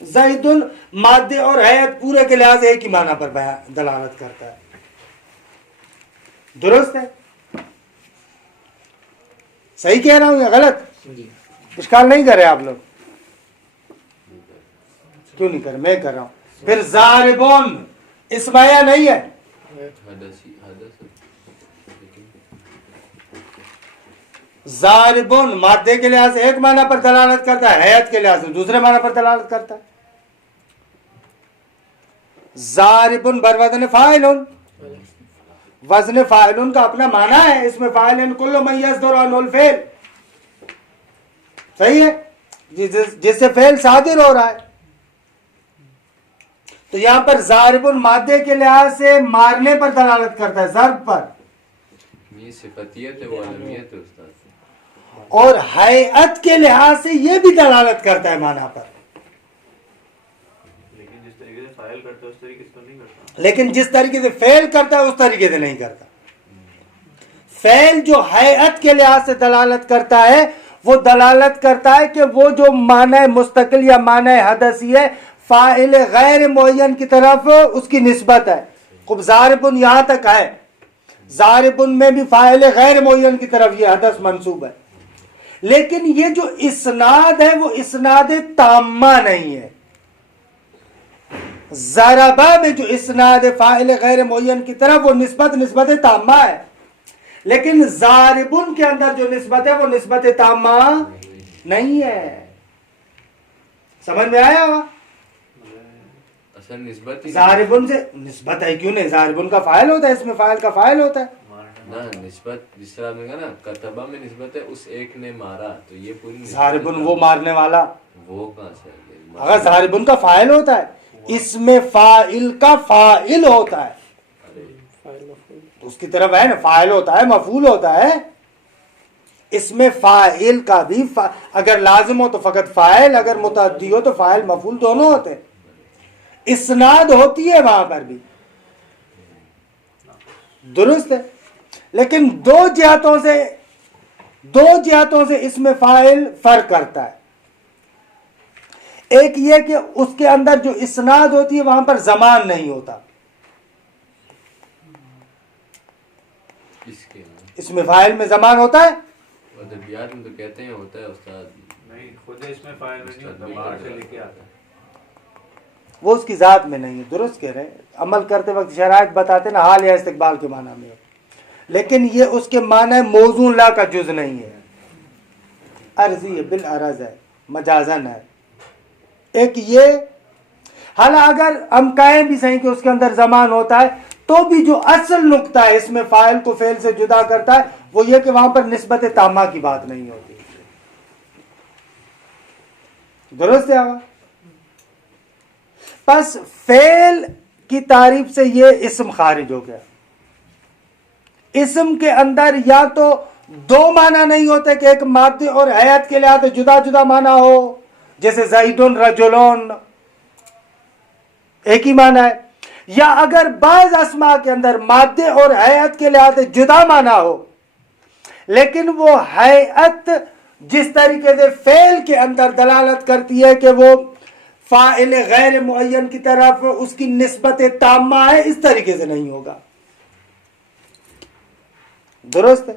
زیدون مادے اور ہیئت پورے کے لحاظ سے ایک ہی معنی پر دلالت کرتا ہے. درست ہے؟ صحیح کہہ رہا ہوں یا غلط؟ اشکال نہیں کر رہے آپ لوگ؟ کیوں نہیں کر رہے؟ میں کر رہا ہوں. پھر ضاربون اسمایا نہیں ہے. ضاربون مادے کے لحاظ سے ایک معنی پر دلالت کرتا ہے، ہیئت کے لحاظ سے دوسرے معنی پر دلالت کرتا ہے. ضاربون بر وزن فاعلون، وزن فاعلون کا اپنا معنی ہے. اس میں فاعلن کل من یصدر عنہ الفعل، صحیح ہے، جس سے فعل صادر ہو رہا ہے. تو یہاں پر ضاربون مادے کے لحاظ سے مارنے پر دلالت کرتا ہے، ضرب پر. یہ صفتیت ہے وہ علمیت ہے استاد. اور ہیئت کے لحاظ سے یہ بھی دلالت کرتا ہے معنی پر. لیکن جس طریقے سے فاعل کرتا ہے اس طریقے سے تو نہیں کرتا. لیکن جس طریقے سے فعل کرتا ہے اس طریقے سے نہیں کرتا. فعل جو ہیئت کے لحاظ سے دلالت کرتا ہے وہ دلالت کرتا ہے کہ وہ جو معنی مستقل یا معنی حدثی ہے فاعل غیر معین کی طرف اس کی نسبت ہے. خب ضاربن یہاں تک ہے، ضاربن میں بھی فاعل غیر معین کی طرف یہ حدث منصوب ہے. لیکن یہ جو اسناد ہے وہ اسناد تامہ نہیں ہے. ضربہ میں جو اسناد فاعل غیر معین کی طرف وہ نسبت تامہ ہے. لیکن ضاربن کے اندر جو نسبت ہے وہ نسبت تامہ نہیں ہے. سمجھ میں آیا ہوگا؟ اصل نسبت ضاربن سے نسبت ہے، کیوں نہیں؟ ضاربن کا فاعل ہوتا ہے، اس میں فاعل کا فاعل ہوتا ہے. نہ نسبت جس طرح نے کہا نا کتبہ میں نسبت ہے اس ایک نے مارا، تو یہ پوری ضاربن وہ مارنے والا، وہ کہاں سے؟ اگر ضاربن کا فاعل ہوتا ہے اس میں فاعل کا فاعل ہوتا ہے تو اس کی طرف ہے نا، فاعل ہوتا ہے مفعول ہوتا ہے. اس میں فاعل کا بھی اگر لازم ہو تو فقط فاعل، اگر متعدی ہو تو فاعل مفعول دونوں ہوتے ہیں. اسناد ہوتی ہے وہاں پر بھی، درست ہے. لیکن دو جہتوں سے اس میں فاعل فرق کرتا ہے. ایک یہ کہ اس کے اندر جو اسناد ہوتی ہے وہاں پر زمان نہیں ہوتا. اس میں فاعل میں زمان ہوتا ہے. ادبیات میں تو کہتے ہیں ہوتا ہے استاد. نہیں، خود اس میں فاعل نہیں ہوتا، باہر سے لے کے آتا ہے. وہ اس کی ذات میں نہیں ہے. درست کہہ رہے ہیں، عمل کرتے وقت شرائط بتاتے نا حال یا استقبال کے معنی میں، لیکن یہ اس کے معنی موضوع لا کا جز نہیں ہے، عرضی ہے، بالعرض ہے، مجازن ہے. ایک یہ حالا اگر ہم کہیں بھی صحیح کہ اس کے اندر زمان ہوتا ہے تو بھی جو اصل نقطہ ہے اس میں فاعل کو فعل سے جدا کرتا ہے وہ یہ کہ وہاں پر نسبت تامہ کی بات نہیں ہوتی. درست ہے آقا؟ پس فعل کی تعریف سے یہ اسم خارج ہو گیا. اسم کے اندر یا تو دو معنی نہیں ہوتے کہ ایک مادے اور ہیئت کے لحاظ سے جدا جدا معنی ہو، جیسے زیدن رجلون ایک ہی معنی ہے، یا اگر بعض اسماء کے اندر مادے اور ہیئت کے لحاظ سے جدا معنی ہو لیکن وہ ہیئت جس طریقے سے فعل کے اندر دلالت کرتی ہے کہ وہ فاعل غیر معین کی طرف اس کی نسبت تامہ ہے، اس طریقے سے نہیں ہوگا. درست ہے.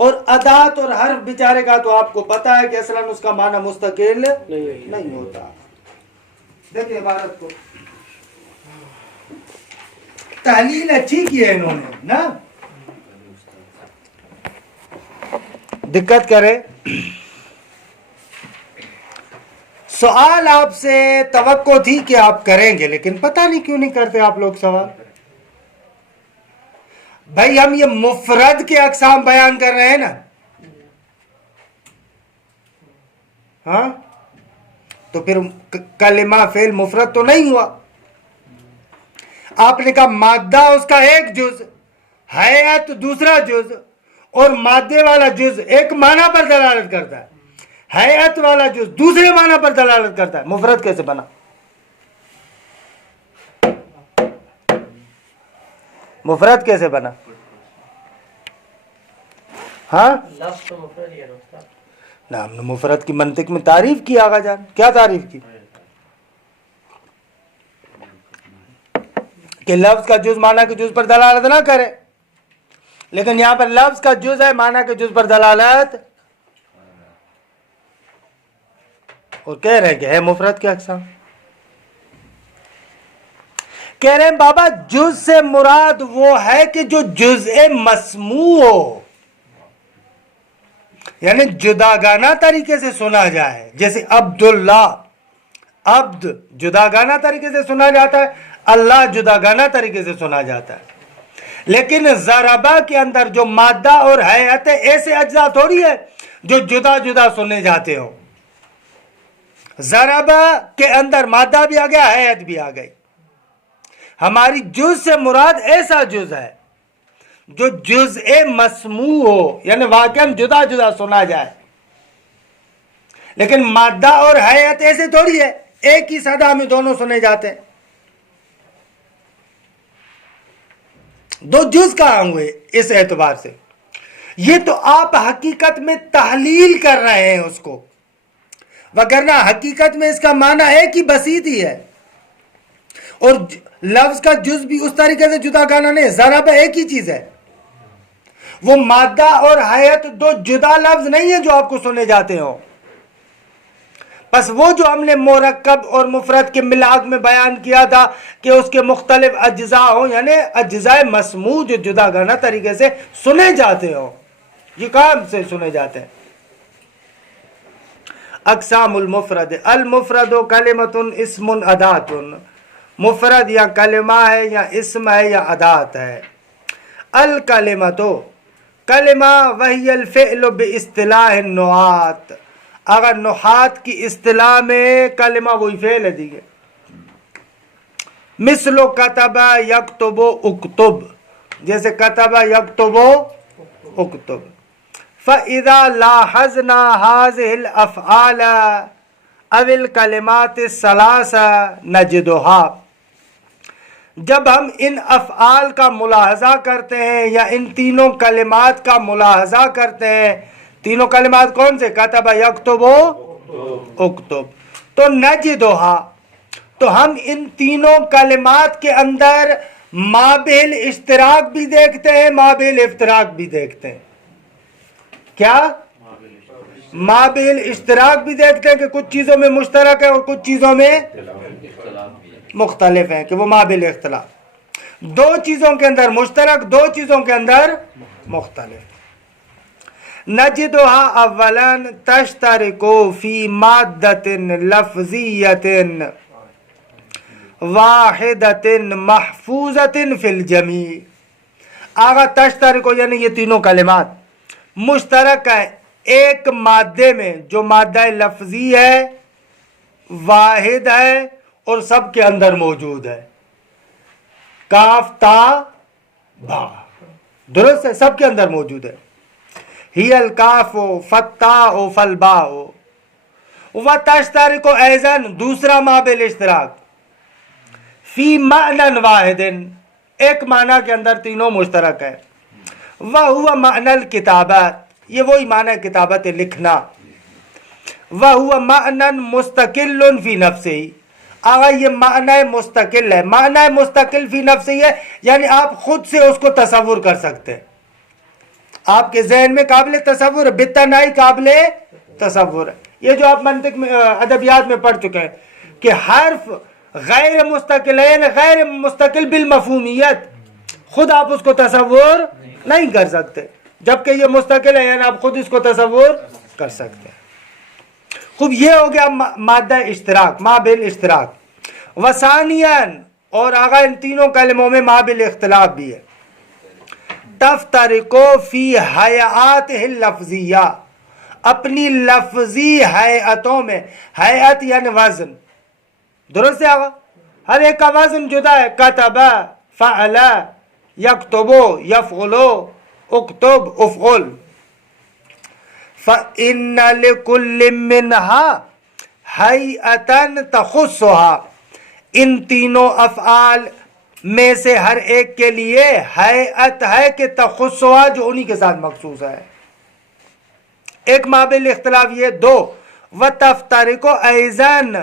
اور ادات اور حرف بیچارے کا تو آپ کو پتا ہے کہ اصلاً اس کا معنی مستقل نہیں ہوتا. دیکھیں عبارت کو، تحلیل اچھی کی ہے انہوں نے نا. دقت کرے سوال آپ سے توقع تھی کہ آپ کریں گے، لیکن پتہ نہیں کیوں نہیں کرتے آپ لوگ سوال. بھائی ہم یہ مفرد کے اقسام بیان کر رہے ہیں نا، ہاں تو پھر کلمہ فعل مفرد تو نہیں ہوا. آپ نے کہا مادہ اس کا ایک جز، حیات دوسرا جز، اور مادے والا جز ایک معنی پر دلالت کرتا ہے، حیات والا جز دوسرے معنی پر دلالت کرتا ہے. مفرد کیسے بنا؟ مفرد کیسے بنا؟ ہاں نا، ہم نے مفرد کی منطق میں تعریف کی. آغا جان کیا تعریف کی؟ کہ لفظ کا جز معنی کے جز پر دلالت نہ کرے، لیکن یہاں پر لفظ کا جز ہے، معنی کے جز پر دلالت، اور کہہ رہے کہ ہے مفرد کے اقسام. کہہ رہے ہیں بابا جز سے مراد وہ ہے کہ جو جزء مسموع ہو، یعنی جداگانہ طریقے سے سنا جائے. جیسے عبداللہ، عبد جداگانہ طریقے سے سنا جاتا ہے، اللہ جداگانہ طریقے سے سنا جاتا ہے. لیکن ضربہ کے اندر جو مادہ اور حیات ایسے اجزاء تھوڑی ہے جو جدا جدا سنے جاتے ہو. ضربہ کے اندر مادہ بھی آ گیا، حیات بھی آ گئی. ہماری جز سے مراد ایسا جز ہے جو جزء مسموع ہو، یعنی واقعاً جدا جدا سنا جائے. لیکن مادہ اور حیات ایسے تھوڑی ہے ایک ہی صدا میں دونوں سنے جاتے ہیں. دو جز کہاں ہوئے اس اعتبار سے؟ یہ تو آپ حقیقت میں تحلیل کر رہے ہیں اس کو، وگرنہ حقیقت میں اس کا معنی ایک ہی بسیط ہی ہے. اور لفظ کا جز بھی اس طریقے سے جدا گانا نہیں، ضرب ایک ہی چیز ہے. وہ مادہ اور حیات دو جدا لفظ نہیں ہے جو آپ کو سنے جاتے ہوں. بس وہ جو ہم نے مرکب اور مفرد کے ملاق میں بیان کیا تھا کہ اس کے مختلف اجزاء ہوں، یعنی اجزاء مسموع جو جدا گانا طریقے سے سنے جاتے ہوں. یہ کہاں سے سنے جاتے ہیں؟ اقسام المفرد. المفرد کلمۃ اسم ادات. مفرد یا کلمہ ہے یا اسم ہے یا ادات ہے. الکلمۃ کلمہ وہی الفعل باصطلاح النحات. اگر نحات کی اصطلاح میں کلمہ وہی فعل ہے دیگے. مثل کتب یکتب اکتب، جیسے کتب یکتب اکتب. فَإِذَا لَاحَظْنَا هَذِهِ الْأَفْعَالَ أَوِ الْكَلِمَاتِ الثَّلَاثَ نَجِدُهَا. جب ہم ان افعال کا ملاحظہ کرتے ہیں یا ان تینوں کلمات کا ملاحظہ کرتے ہیں، تینوں کلمات کون سے؟ کتب یکتب اکتب. تو نجدها، تو ہم ان تینوں کلمات کے اندر مابعل اشتراک بھی دیکھتے ہیں، مابعل افتراق بھی دیکھتے ہیں. کیا؟ مابعل اشتراک بھی دیکھتے ہیں کہ کچھ چیزوں میں مشترک ہے اور کچھ چیزوں میں مختلف ہیں، کہ وہ مابعل اختلاف. دو چیزوں کے اندر مشترک، دو چیزوں کے اندر مختلف. نجدها اولا تشترک فی مادۃ لفظیۃ واحدۃ محفوظۃ فی الجمیع. آگا تشترک یعنی یہ تینوں کلمات مشترک ہے ایک مادے میں جو مادہ لفظی ہے، واحد ہے اور سب کے اندر موجود ہے. کاف تا با، درست ہے، سب کے اندر موجود ہے. ہی الکاف فالتاء فالباء. وتشترک ایضاً دوسرا مابعل اشتراک فی معنی واحد، ایک معنی کے اندر تینوں مشترک ہے. وَهُوَ معنی الکتابت، یہ وہی معنی کتابت لکھنا. وَهُوَ معنی مستقل فی نفسہ. آگا یہ معنی مستقل ہے. معنی مستقل فی نفسہ ہے یعنی آپ خود سے اس کو تصور کر سکتے ہیں، آپ کے ذہن میں قابل تصور ہے، بالتنائی قابل تصور ہے. یہ جو آپ منطق میں ادبیات میں پڑھ چکے ہیں کہ حرف غیر مستقل ہے، یعنی غیر مستقل بالمفہومیت، خود آپ اس کو تصور نہیں کر سکتے، جبکہ یہ مستقل ہے یعنی آپ خود اس کو تصور کر سکتے ہیں. خوب یہ ہو گیا مادہ اشتراک، ما بل اشتراک. وثانیاً اور آگا ان تینوں کلموں میں ما بل اختلاف بھی ہے. تفترقو فی حیاتہ اللفظیہ، اپنی لفظی حیاتوں میں، حیات یعنی وزن، درست ہے آگا؟ ہر ایک کا وزن جدا ہے. کتب، فعل، یکتب، یفعل، اکتب، افعل. فإن لكل منها حیئة تخصها، ان تینوں افعال میں سے ہر ایک کے لیے حیئت ہے کہ تخصها جو انہی کے ساتھ مخصوص ہے. ایک مابل اختلاف یہ. دو وتفترق ایضاً،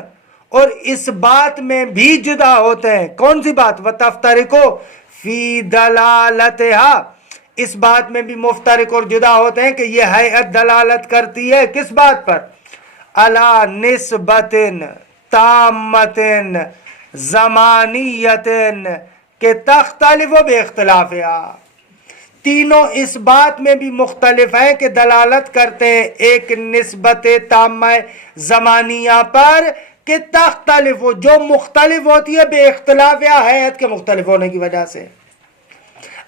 اور اس بات میں بھی جدا ہوتے ہیں. کون سی بات؟ وتفترق فی دلالتها، اس بات میں بھی مفترق اور جدا ہوتے ہیں کہ یہ حیات دلالت کرتی ہے کس بات پر؟ علی نسبت تامت زمانیت کہ تختلف باختلافها، تینوں اس بات میں بھی مختلف ہیں کہ دلالت کرتے ہیں ایک نسبت تامہ زمانیہ پر کہ تختلف، جو مختلف ہوتی ہے بے اختلاف یا حیات کے مختلف ہونے کی وجہ سے.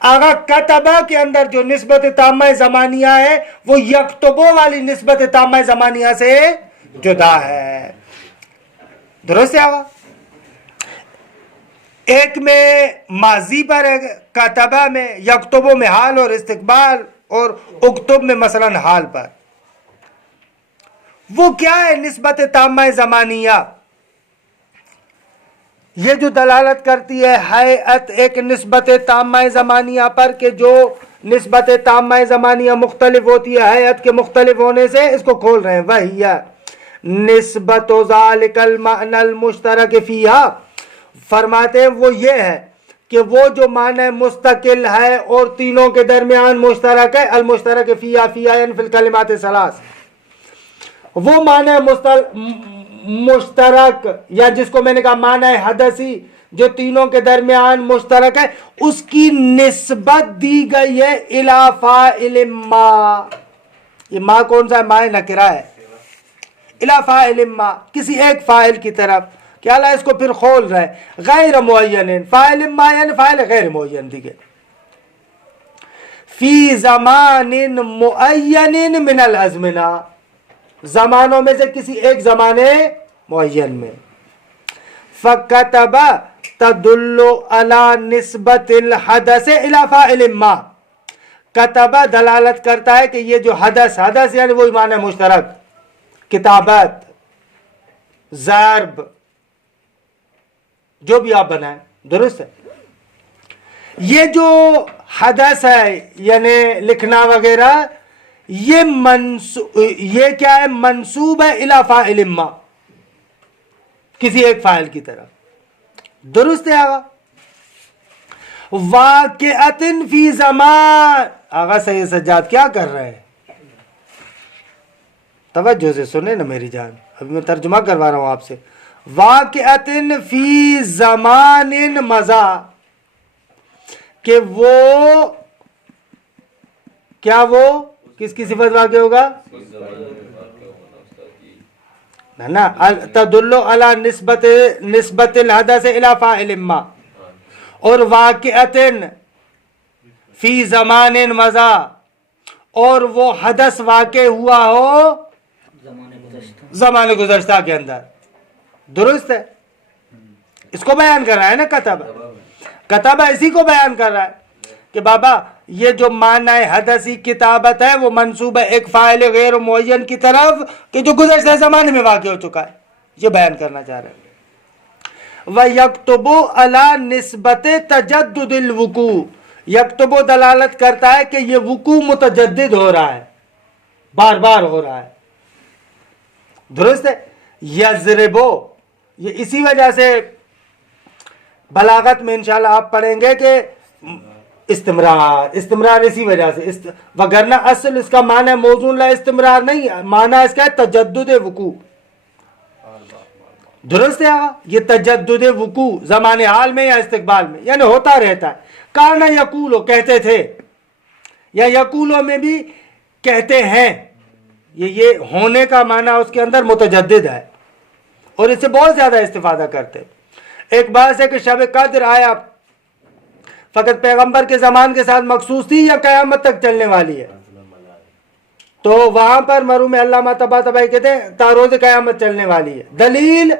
آگا کتبہ کے اندر جو نسبت تامہ زمانیہ ہے وہ یکتبو والی نسبت تامہ زمانیہ سے جدا ہے. درست ہے آگا؟ ایک میں ماضی پر ہے کتبہ میں، یکتبو میں حال اور استقبال، اور اکتب میں مثلا حال پر. وہ کیا ہے نسبت تامہ زمانیہ؟ یہ جو دلالت کرتی ہے حیات ایک نسبت تامہ زمانیہ پر کہ جو نسبت تامہ زمانیہ مختلف ہوتی ہے حیات کے مختلف ہونے سے، اس کو کھول رہے ہیں. وَهِيَ نسبت ذَلِكَ الْمَعْنَى الْمُشْتَرَكِ فِيهَا، فرماتے ہیں وہ یہ ہے کہ وہ جو معنی مستقل ہے اور تینوں کے درمیان مشترک ہے. المشترک فِيهَا، فِيهَا یعنی فی الکلمات الثلاث، وہ معنی مشترک یا جس کو میں نے کہا معنی حدثی جو تینوں کے درمیان مشترک ہے، اس کی نسبت دی گئی ہے الی فاعل ما. یہ ما کون سا ہے؟ ما نکرہ ہے. الی فاعل ما، کسی ایک فاعل کی طرف. کہ اللہ اس کو پھر کھول رہے ہیں غیر معین. فاعل ما یعنی فاعل غیر معین. دیکھیں فی زمان معین من الازمنہ، زمانوں میں سے کسی ایک زمانے معین میں. فَكَتَبَ تَدُلُّ عَلَى نِسْبَةِ الْحَدَثِ إِلَى فَاعِلٍ مَا، کتبہ دلالت کرتا ہے کہ یہ جو حدث یعنی وہی معنی مشترک، کتابت، ضرب، جو بھی آپ بنائیں. درست ہے؟ یہ جو حدث ہے یعنی لکھنا وغیرہ، یہ کیا ہے؟ منسوب ہے الی فاعل ما، کسی ایک فاعل کی طرف. درست ہے آگا؟ واقعۃ فی زمان، آغا سید سجاد کیا کر رہے ہیں؟ توجہ سے سنیں نا میری جان، ابھی میں ترجمہ کروا رہا ہوں آپ سے. واقعۃ فی زمان مضی، کہ وہ کیا، وہ کس کی صفت واقع ہوگا؟ نا تدل علی نسبت الحدث الی فاعل ما، اور واقعۃ فی زمان مضی، اور وہ حدث واقع ہوا ہو زمان گزشتہ کے اندر. درست ہے؟ اس کو بیان کر رہا ہے نا کتابہ اسی کو بیان کر رہا ہے کہ بابا یہ جو معنی حدثی کتابت ہے وہ منصوب ہے ایک فاعل غیر معین کی طرف کہ جو گزشتہ زمانے میں واقع ہو چکا ہے. یہ بیان کرنا چاہ رہے ہیں. وَيَكْتُبُ عَلَى نِسْبَةِ تَجَدُّدِ الْوُقُوعِ، یکتب دلالت کرتا ہے کہ یہ وقوع متجدد ہو رہا ہے، بار بار ہو رہا ہے. درست ہے؟ یضربو، یہ اسی وجہ سے بلاغت میں انشاءاللہ آپ پڑھیں گے کہ استمرار اسی وجہ سے، وگرنہ اصل اس کا معنی موزون لا استمرار نہیں، معنی اس کا ہے تجدد وقوع. درست ہے؟ یہ تجدد وقوع زمان حال میں یا استقبال میں یعنی ہوتا رہتا ہے. کانا یقولو کہتے تھے، یا یقولو میں بھی کہتے ہیں، یہ ہونے کا معنی اس کے اندر متجدد ہے اور اس سے بہت زیادہ استفادہ کرتے. ایک بات ہے کہ شب قدر آیا فقط پیغمبر کے زمان کے ساتھ مخصوص تھی یا قیامت تک چلنے والی ہے؟ تو وہاں پر مرحوم علامہ طباطبائی کہتے ہیں تا روز قیامت چلنے والی ہے. دلیل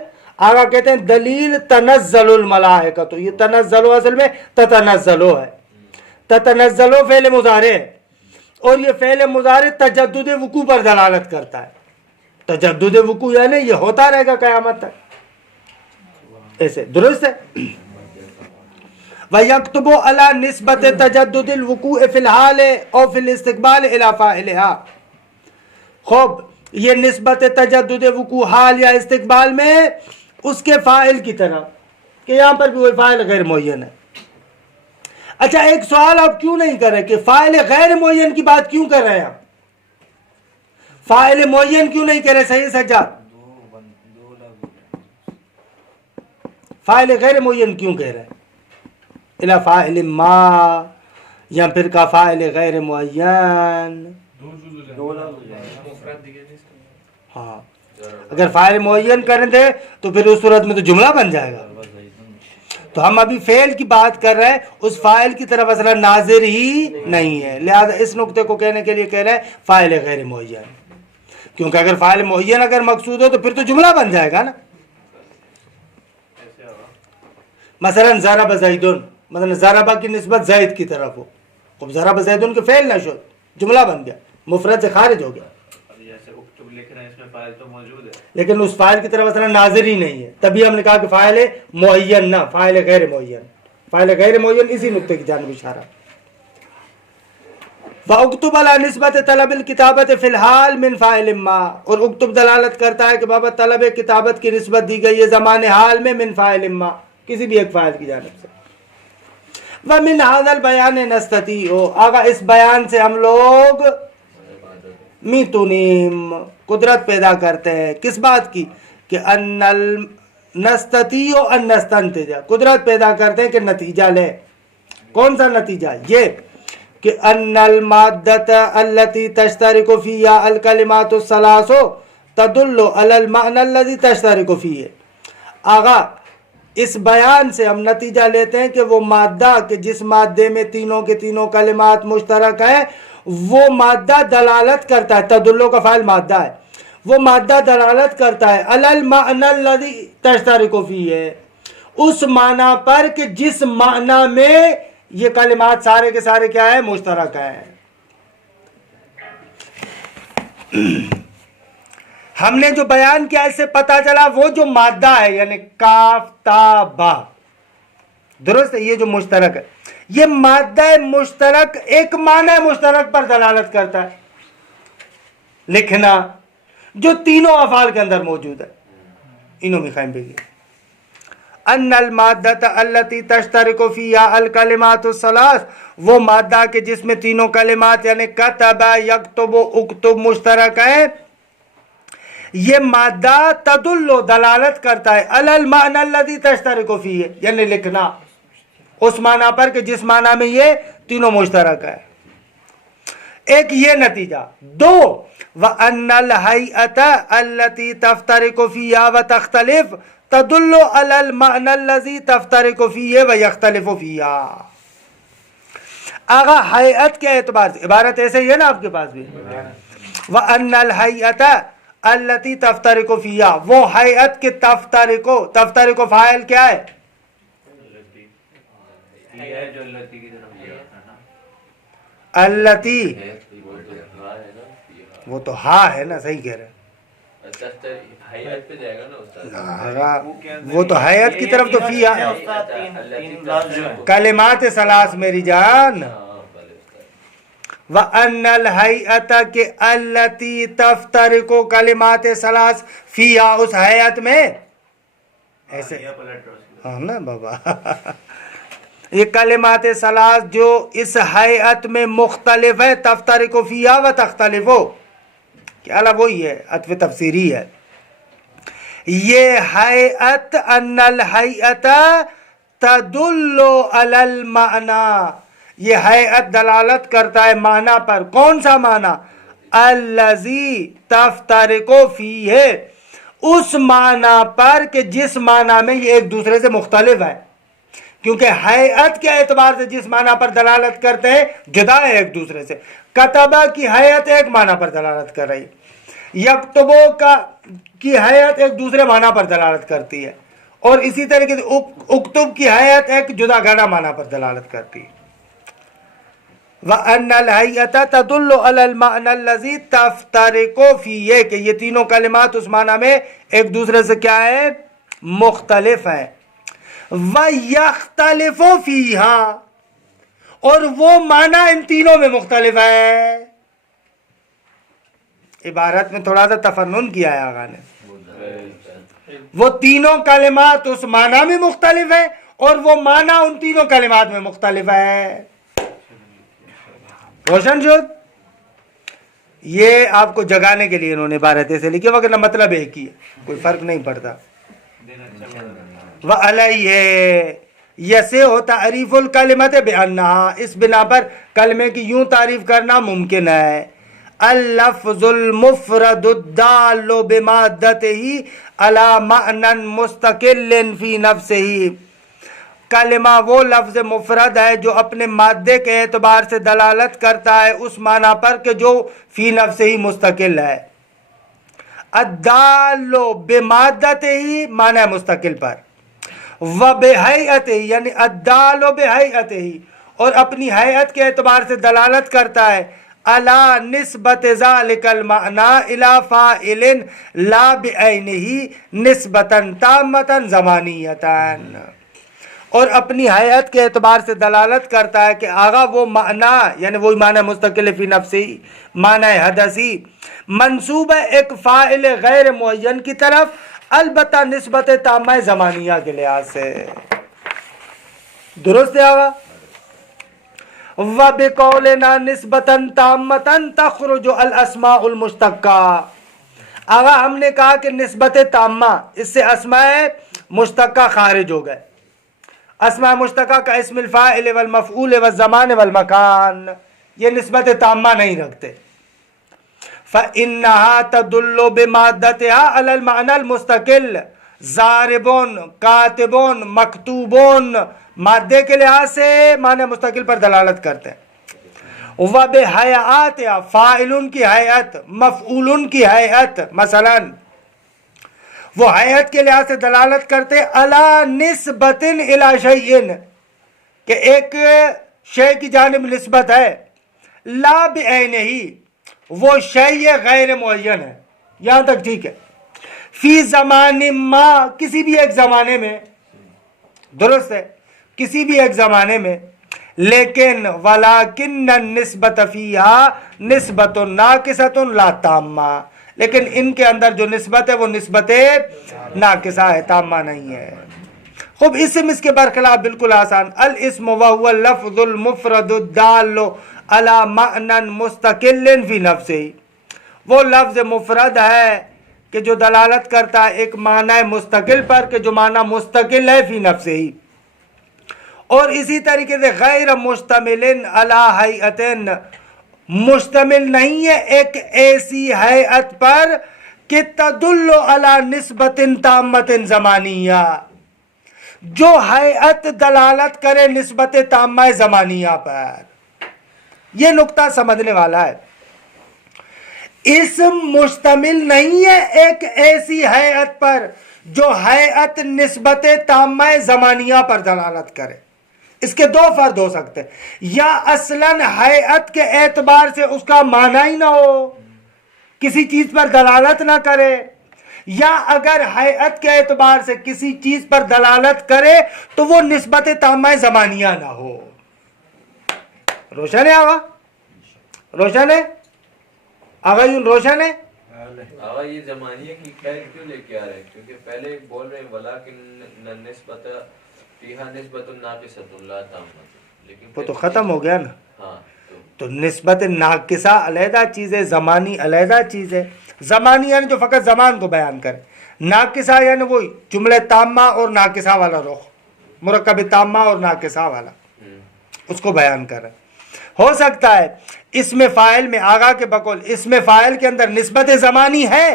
آگا کہتے ہیں دلیل تنزل الملائکہ. تو یہ تنزل اصل میں تتنزلو ہے. تتنزلو فعل مضارع ہے اور یہ فعل مضارع تجدد وقوع پر دلالت کرتا ہے. تجدد وقوع یعنی یہ ہوتا رہے گا قیامت تک. ایسے درست ہے. وَيَكْتُبُ عَلَى نِسْبَةِ تَجَدُّدِ الْوُقُوعِ فِي الْحَالِ أَوْ فِي الْاِسْتِقْبَالِ إِلَى فَاعِلِهَا. خوب یہ نسبت تجدد وقوع حال یا استقبال میں اس کے فاعل کی طرح کہ یہاں پر بھی وہ فاعل غیر معین ہے. اچھا ایک سوال آپ کیوں نہیں کر رہے کہ فاعل غیر معین کی بات کیوں کر رہے ہیں آپ؟ فاعل معین کیوں نہیں کر رہے؟ صحیح سجاد فاعل غیر معین کیوں کہہ رہے ہیں؟ الا فاعل ما یا پھر کا فاعل غیر معین. ہاں اگر فاعل معین کریں دے تو پھر اس صورت میں تو جملہ بن جائے گا. تو ہم ابھی فعل کی بات کر رہے ہیں اس فاعل کی طرف اصلا ناظر ہی نہیں ہے. لہذا اس نقطے کو کہنے کے لیے کہہ رہے ہیں فاعل غیر معین, کیونکہ اگر فاعل معین اگر مقصود ہو تو پھر تو جملہ بن جائے گا نا. مثلا ضرب زیدن, مثلا ضربہ کی نسبت زید کی طرف ہو, اب ضرب زیدن کے فعل نہ شد, جملہ بن گیا, مفرد سے خارج ہو گیا. جیسے اکتب لکھ رہے ہیں اس میں فاعل تو موجود ہے لیکن اس فاعل کی طرف اصلا ناظر ہی نہیں ہے, تبھی ہم نے کہا کہ فاعل معین نہ فاعل غیر معین. فاعل غیر معین اسی نقطے کی جانب اشارہ. فاکتب علی نسبت طلب الکتابت فی الحال من فاعل ما, اور اکتب دلالت کرتا ہے کہ بابا طلب کتابت کی نسبت دی گئی ہے زمان حال میں من فاعل ما, کسی بھی ایک فاعل کی جانب سے. ومن هذا البیان نستطیع, آگا اس بیان سے ہم لوگ میتونیم قدرت پیدا کرتے ہیں. کس بات کی؟ کہ ان نستطیع ان نستنتج, قدرت پیدا کرتے ہیں کہ نتیجہ لے. کون سا نتیجہ؟ یہ کہ ان المادۃ التي تشترک فيها الکلمات الثلاث تدل على المعنى الذي تشترک فيه. آغا اس بیان سے ہم نتیجہ لیتے ہیں کہ وہ مادہ کہ جس مادے میں تینوں کے تینوں کلمات مشترک ہیں وہ مادہ دلالت کرتا ہے, تدلو کا فاعل مادہ ہے, وہ مادہ دلالت کرتا ہے علی المعنی الذی تشترک فیہ, اس معنی پر کہ جس معنی میں یہ کلمات سارے کے سارے کیا ہے؟ مشترک ہیں. ہم نے جو بیان کیا اس سے پتا چلا وہ جو مادہ ہے یعنی کاف تا با, درست ہے, یہ جو مشترک ہے یہ مادہ مشترک ایک معنی مشترک پر دلالت کرتا ہے, لکھنا, جو تینوں افعال کے اندر موجود ہے. انہوں میں قائم بگی ان المادۃ التی تشترک فیہا الکلمات الثلاث, وہ مادہ کہ جس میں تینوں کلمات یعنی کتب یکتب اکتب مشترک ہے, یہ مادہ تدل دلالت کرتا ہے علی المعنی الذی تشترک فیہ, یعنی لکھنا اس معنی پر کہ جس معنی میں یہ تینوں مشترک ہے. ایک یہ نتیجہ. دو, وَأَنَّ الْحَيْئَةَ الَّتِي تَفْتَرِقُ فِيهَا وَتَخْتَلِفُ تَدُلُّ عَلَى الْمَعْنَى الَّذِي تَفْتَرِقُ فِيهِ وَيَخْتَلِفُ فِيهَا. آغا حیعت کے اعتبار سے عبارت ایسے ہی ہے نا آپ کے پاس بھی, وَأَنَّ الْحَيْئَةَ الَّتِي تَفْتَرِقُ فِيهَا, وہ حیعت کے تفترق فاعل کیا ہے؟ جو لتی کی طرف گیا تھا نا, التی, وہ تو ہاں ہے نا, صحیح کہہ رہے ہیں. حیات پہ جائے گا نا استاد, وہ تو حیات کی طرف تو فی کلمات ثلاث میری جان. وَأَنَّ الْحَيْئَةَ کہ الَّتِي تَفْتَرِقُ کلمات ثلاث فیہا, اس حیات میں ایسے ہاں نا بابا, یہ کلمات ثلاث جو اس حیات میں مختلف ہے, تفترق فیہا و تختلف, کیا الگ وہی ہے, عطف تفسیری ہے. یہ حیات ان الحیات تدل علی المعنی, یہ حیات دلالت کرتا ہے معنی پر. کون سا معنی؟ الذی تفترقو فیہ، اس معنی پر کہ جس معنی میں یہ ایک دوسرے سے مختلف ہے، کیونکہ ہیئت کے اعتبار سے جس معنی پر دلالت کرتے ہیں جدا ہے ایک دوسرے سے. کتبہ کی ہیئت ایک معنی پر دلالت کر رہی، یکتبو کی ہیئت ایک دوسرے معنی پر دلالت کرتی ہے، اور اسی طریقے سے اکتب کی ہیئت ایک جدا گانا معنی پر دلالت کرتی ہے. وَأَنَّ الْحَيَّةَ تَدُلُّ عَلَى الْمَعْنَى الَّذِي تَفْتَرِقُ فِيهِ، کہ یہ تینوں کلمات اس معنی میں ایک دوسرے سے کیا ہے؟ مختلف ہیں. وَيَخْتَلِفُ فِيهَا، اور وہ معنی ان تینوں میں مختلف ہے. عبارت میں تھوڑا سا تفنن کیا ہے آغا نے. وہ تینوں کلمات اس معنی میں مختلف ہیں اور وہ معنی ان تینوں کلمات میں مختلف ہے. روشن شد؟ یہ آپ کو جگانے کے لیے انہوں نے عبارت ایسے لکھی، وقت مطلب ایک ہی ہے، کوئی فرق نہیں پڑتا. وَعَلَيْهِ، یسے ہو تعریف الکلمت بِأَنَّهَا، اس بنا پر کلمے کی یوں تعریف کرنا ممکن ہے. اللفظ المفرد الدال بمادته على معنى مستقل فی نفسه، کلمہ وہ لفظ مفرد ہے جو اپنے مادے کے اعتبار سے دلالت کرتا ہے اس معنی پر کہ جو فی نفس ہی مستقل ہے. الدال بمادته معنی مستقل پر، وبہیئته یعنی الدال بہیئته، اور اپنی حیت کے اعتبار سے دلالت کرتا ہے علی نسبت ذالک المعنی الی فاعل لا بعینہ نسبتا تامتا زمانیتا، اور اپنی حیت کے اعتبار سے دلالت کرتا ہے کہ آغا وہ معنی یعنی وہی معنی مستقل فی نفسی، معنی حدثی منصوب ہے ایک فاعل غیر معین کی طرف، البتہ نسبت تامہ زمانیہ کے لحاظ سے. درست ہے آغا؟ وَبِقَوْلِنَا نِسْبَةً تَامَّةً تَخْرُجُ الْأَسْمَاءُ الْمُشْتَقَّةِ، آغا ہم نے کہا کہ نسبت تامہ، اس سے اسماء مشتقہ خارج ہو گئے. اسماء مشتقہ کا اسم الفاعل والمفعول والزمان والمکان یہ نسبت تامہ نہیں رکھتے. فَإِنَّهَا تَدُلُّ بِمَادَّتِهَا عَلَى الْمَعْنَى الْمُسْتَقِلِّ، ضاربون، کاتبون، مکتوبون مادے کے لحاظ سے معنی مستقل پر دلالت کرتے ہیں. وَبِحَيَاتِهَا، فاعلن کی حیات، مفعولن کی حیات، مثلا وہ حیات کے لحاظ سے دلالت کرتے علی نسبت الی شیء، کہ ایک شے کی جانب نسبت ہے، لا بعینہ، وہ شیء غیر معین ہے. یہاں تک ٹھیک ہے. فی زمان ما، کسی بھی ایک زمانے میں، درست ہے، کسی بھی ایک زمانے میں، لیکن ولیکن النسبت فیہا نسبت ناقصۃ لا تامہ، لیکن ان کے اندر جو نسبت ہے وہ نسبت ناقصہ ہے، تامہ نہیں ہے. خوب اسم اس کے برخلاف بالکل آسان. الاسم وهو اللفظ المفرد الدال علی معنی مستقل فی نفسہ، وہ لفظ مفرد ہے کہ جو دلالت کرتا ہے ایک معنی مستقل پر کہ جو معنی مستقل ہے فی نفسہ ہی، اور اسی طریقے سے غیر مشتمل علی ہیئت، مشتمل نہیں ہے ایک ایسی ہیئت پر کہ تدل علی نسبت تامت زمانیہ، جو ہیئت دلالت کرے نسبت تامہ زمانیہ پر. یہ نقطہ سمجھنے والا ہے. اسم مشتمل نہیں ہے ایک ایسی ہیئت پر جو ہیئت نسبت تامہ زمانیہ پر دلالت کرے. اس کے دو فرد ہو سکتے ہیں، یا اصلاً ہیئت کے اعتبار سے اس کا معنی ہی نہ ہو، کسی چیز پر دلالت نہ کرے، یا اگر ہیئت کے اعتبار سے کسی چیز پر دلالت کرے تو وہ نسبت تامہ زمانیہ نہ ہو. روشن ہے آغا؟ روشن ہے آغا؟ یوں روشن ہے آغا؟ یہ زمانیہ کی خیر کیوں لے کے آ رہے ہیں؟ کیونکہ پہلے بول رہے ہیں ولیکن نسبت فیہا نسبت ناقصۃ لا تامہ، لیکن وہ تو ختم ہو گیا نا. ہاں تو نسبت ناقصہ علیحدہ چیز ہے، زمانی علیحدہ چیز ہے. زمانی یعنی جو فقط زمان کو بیان کرے، ناقصہ یعنی وہی جملہ تامہ اور ناقصہ والا رخ، مرکب تامہ اور ناقصہ والا، اس کو بیان کر رہے. ہو سکتا ہے اسم فاعل میں آغا کے بقول اسم فاعل کے اندر نسبت زمانی ہے،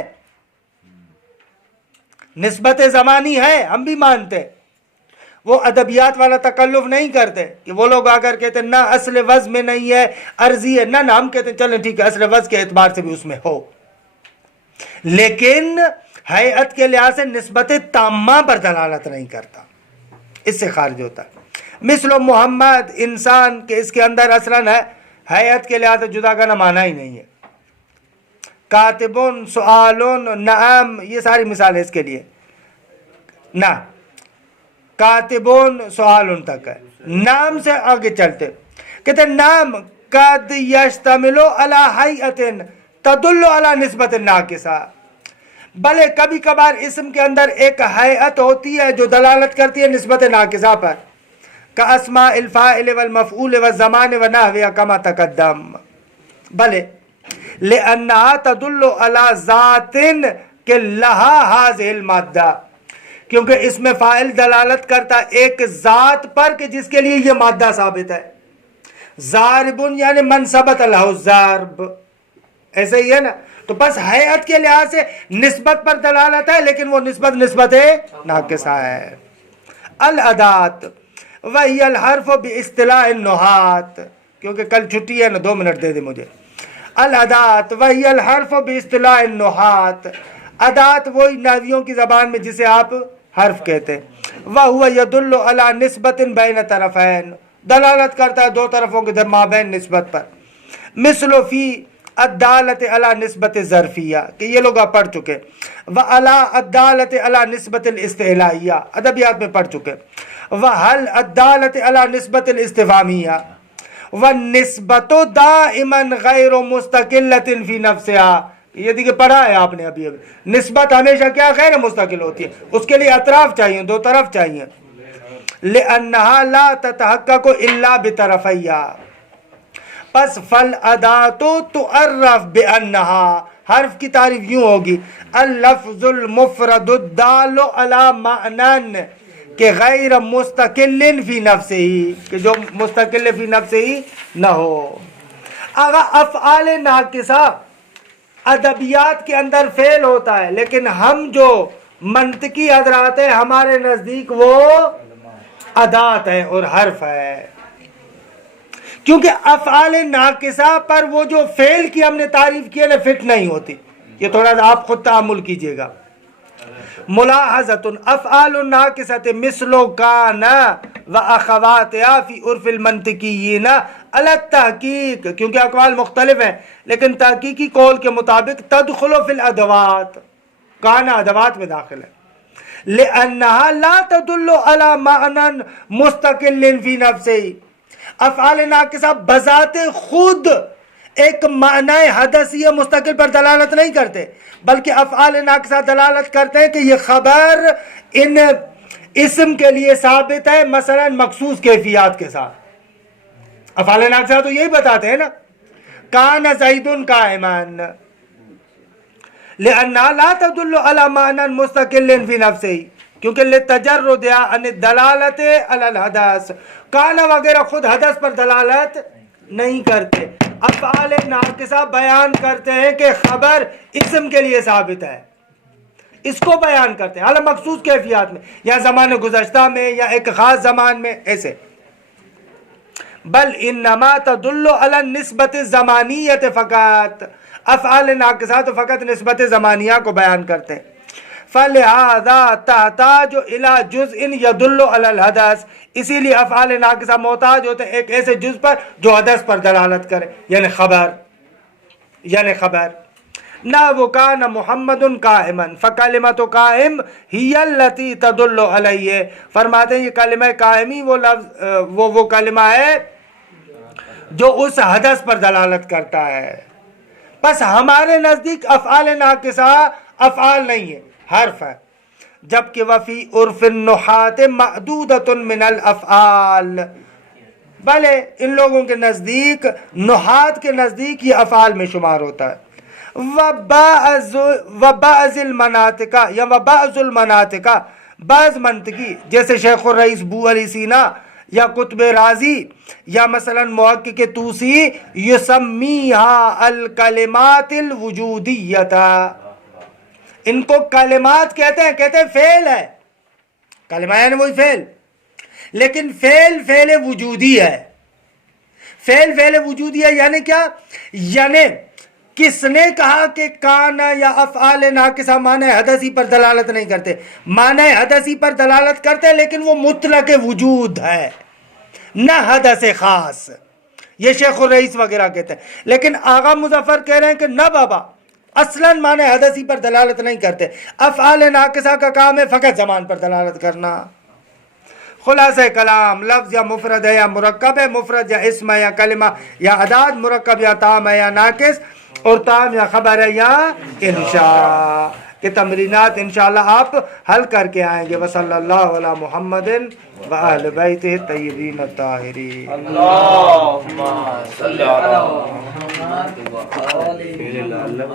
نسبت زمانی ہے، ہم بھی مانتے ہیں، وہ ادبیات والا تکلف نہیں کرتے کہ وہ لوگ آ کر کہتے ہیں نہ اصل وزن میں نہیں ہے، عرضی ہے، نہ ہم کہتے ہیں چلیں ٹھیک ہے اصل وزن کے اعتبار سے بھی اس میں ہو، لیکن ہیئت کے لحاظ سے نسبت تامہ پر دلالت نہیں کرتا، اس سے خارج ہوتا ہے۔ مثل محمد انسان کہ اس کے اندر اصلاً ہے، ہیئت کے لحاظ سے جدا کا نہ معنی ہی نہیں ہے۔ کاتبون، سؤالون، نعم، یہ ساری مثالیں اس کے لیے، نہ کاتبون سؤالون تک ہے، نام سے آگے چلتے کہتے ہیں نام قد یشتملو علی ہیئت تدل علی نسبت ناقصہ، بلے کبھی کبھار اسم کے اندر ایک ہیئت ہوتی ہے جو دلالت کرتی ہے نسبت ناقصہ پر، کاسماء الفاعل والمفعول والزمان ونحوها کما تقدم، بلے لأنها تدل علی ذات کہ لہا هذه المادہ، کیونکہ اس میں فاعل دلالت کرتا ایک ذات پر کہ جس کے لیے یہ مادہ ثابت ہے، ضاربن یعنی من ثبت له الضرب، ایسے ہی ہے نا، تو بس ہیئت کے لحاظ سے نسبت پر دلالت ہے لیکن وہ نسبت ناقصہ ہے۔ الادات وہی الحرف باصطلاح النحات، کیونکہ کل چھٹی ہے نا، 2 منٹ دے دے مجھے۔ الادات وہی الحرف باصطلاح النحات، ادات وہی نحویوں کی زبان میں جسے آپ حرف کہتے ہیں، وہو یدل علی نسبت بین طرفین، دلالت کرتا ہے 2 طرفوں کے مابین نسبت پر، مثل فی الدالت علی نسبت ظرفیہ کہ یہ لوگ آپ پڑھ چکے، وعلی الدالت علی نسبت الاستعلائیہ ادبیات میں پڑھ چکے، وحل الدالت علی نسبت الاستفہامیہ، والنسبت دائما غیر مستقلۃ فی نفسها، یہ دیکھیں پڑھا ہے آپ نے ابھی نسبت ہمیشہ کیا غیر مستقل ہوتی ہے، اس کے لیے اطراف چاہیے، 2 طرف چاہیے، لأنها لا تتحقق الا بطرفیہا، پس فالادات تعرف بانها، حرف کی تعریف یوں ہوگی اللفظ المفرد الدال علی معنی کہ غیر مستقل فی نفسہ ہی، کہ جو مستقل فی نفسہ ہی نہ ہو۔ اگر افعال ناقصہ ادبیات کے اندر فعل ہوتا ہے لیکن ہم جو منطقی حضرات ہیں ہمارے نزدیک وہ ادات ہے اور حرف ہے، کیونکہ افعال ناقصہ پر وہ جو فعل کی ہم نے تعریف کی ہے نا فٹ نہیں ہوتی، یہ تھوڑا سا آپ خود تأمل کیجئے گا۔ ملاحظۃ افعال ناقصۃ مثل کان و اخواتها فی عرف المنطقیین علی التحقیق، کیونکہ اقوال مختلف ہیں لیکن تحقیقی قول کے مطابق تدخل فی الادوات، کان ادوات میں داخل ہے، لأنها لا تدل علی معنی مستقل فی نفسہ، افعال ناقصہ بذات خود ایک معنی حدثی مستقل پر دلالت نہیں کرتے، بلکہ افعال ناقصہ دلالت کرتے ہیں کہ یہ خبر ان اسم کے لیے ثابت ہے، مثلا مخصوص کیفیات کے ساتھ۔ افعال ناقصہ تو یہی بتاتے ہیں نا، کان زید قائما، لأنها لا تدل على معنى مستقل في نفسه، کیونکہ لتجردها عن الدلالت على الحدث، کان وغیرہ خود حدث پر دلالت نہیں کرتے، افعال ناقصہ بیان کرتے ہیں کہ خبر اسم کے لیے ثابت ہے، اس کو بیان کرتے ہیں، حالانکہ مخصوص کیفیات میں یا زمان گزشتہ میں یا ایک خاص زمان میں ایسے، بل انما تدل علی النسبت الزمانیۃ فقط، افعال ناقصہ تو فقط نسبت زمانیہ کو بیان کرتے ہیں، فلہذا تحتاج الی جزء یدل علی الحدث، اسی لیے افعال ناقصہ محتاج ہوتے ہیں ایک ایسے جز پر جو حدث پر دلالت کرے، یعنی خبر، نہ وہ کان محمد قائما فکلمۃ قائم ہی التی تدل علیہ، فرماتے ہیں یہ کلمہ قائمی وہ لفظ وہ کلمہ ہے جو اس حدث پر دلالت کرتا ہے۔ بس ہمارے نزدیک افعال ناقصہ افعال نہیں ہے، حرف ہے، جبکہ وفی عرف النحات معدودۃ من الافعال، بلے ان لوگوں کے نزدیک، نحات کے نزدیک یہ افعال میں شمار ہوتا ہے، وبعض المناطق یا وبعض المناطق، بعض منطقی جیسے شیخ الرئیس بو علی سینا یا قطب رازی یا مثلا محقق توسی یسمیہا الکلمات الوجودیت، ان کو کلمات کہتے ہیں فعل ہے، کلمہ یعنی وہی فعل، لیکن فعل وجودی ہے، فعل وجودی ہے یعنی کیا؟ یعنی کس نے کہا کہ کان یا افعال ناقصہ معنی حدثی پر دلالت نہیں کرتے؟ معنی حدثی پر دلالت کرتے لیکن وہ مطلق وجود ہے، نہ حدث خاص، یہ شیخ الرئیس وغیرہ کہتے ہیں۔ لیکن آغا مظفر کہہ رہے ہیں کہ نہ بابا، اصلاً معنی حدثی پر دلالت نہیں کرتے، افعال ناقصہ کا کام ہے فقط زمان پر دلالت کرنا۔ خلاصہ کلام، لفظ یا مفرد ہے یا مرکب ہے، مفرد یا اسم ہے یا کلمہ یا اعداد، مرکب یا تام ہے یا ناقص، اور تام یا خبر ہے یا انشاء۔ کہ تمرینات انشاءاللہ آپ حل کر کے آئیں گے۔ وصلی اللہ علی محمد وآل بیتہ الطیبین الطاہرین۔ اللہم صلی علی محمد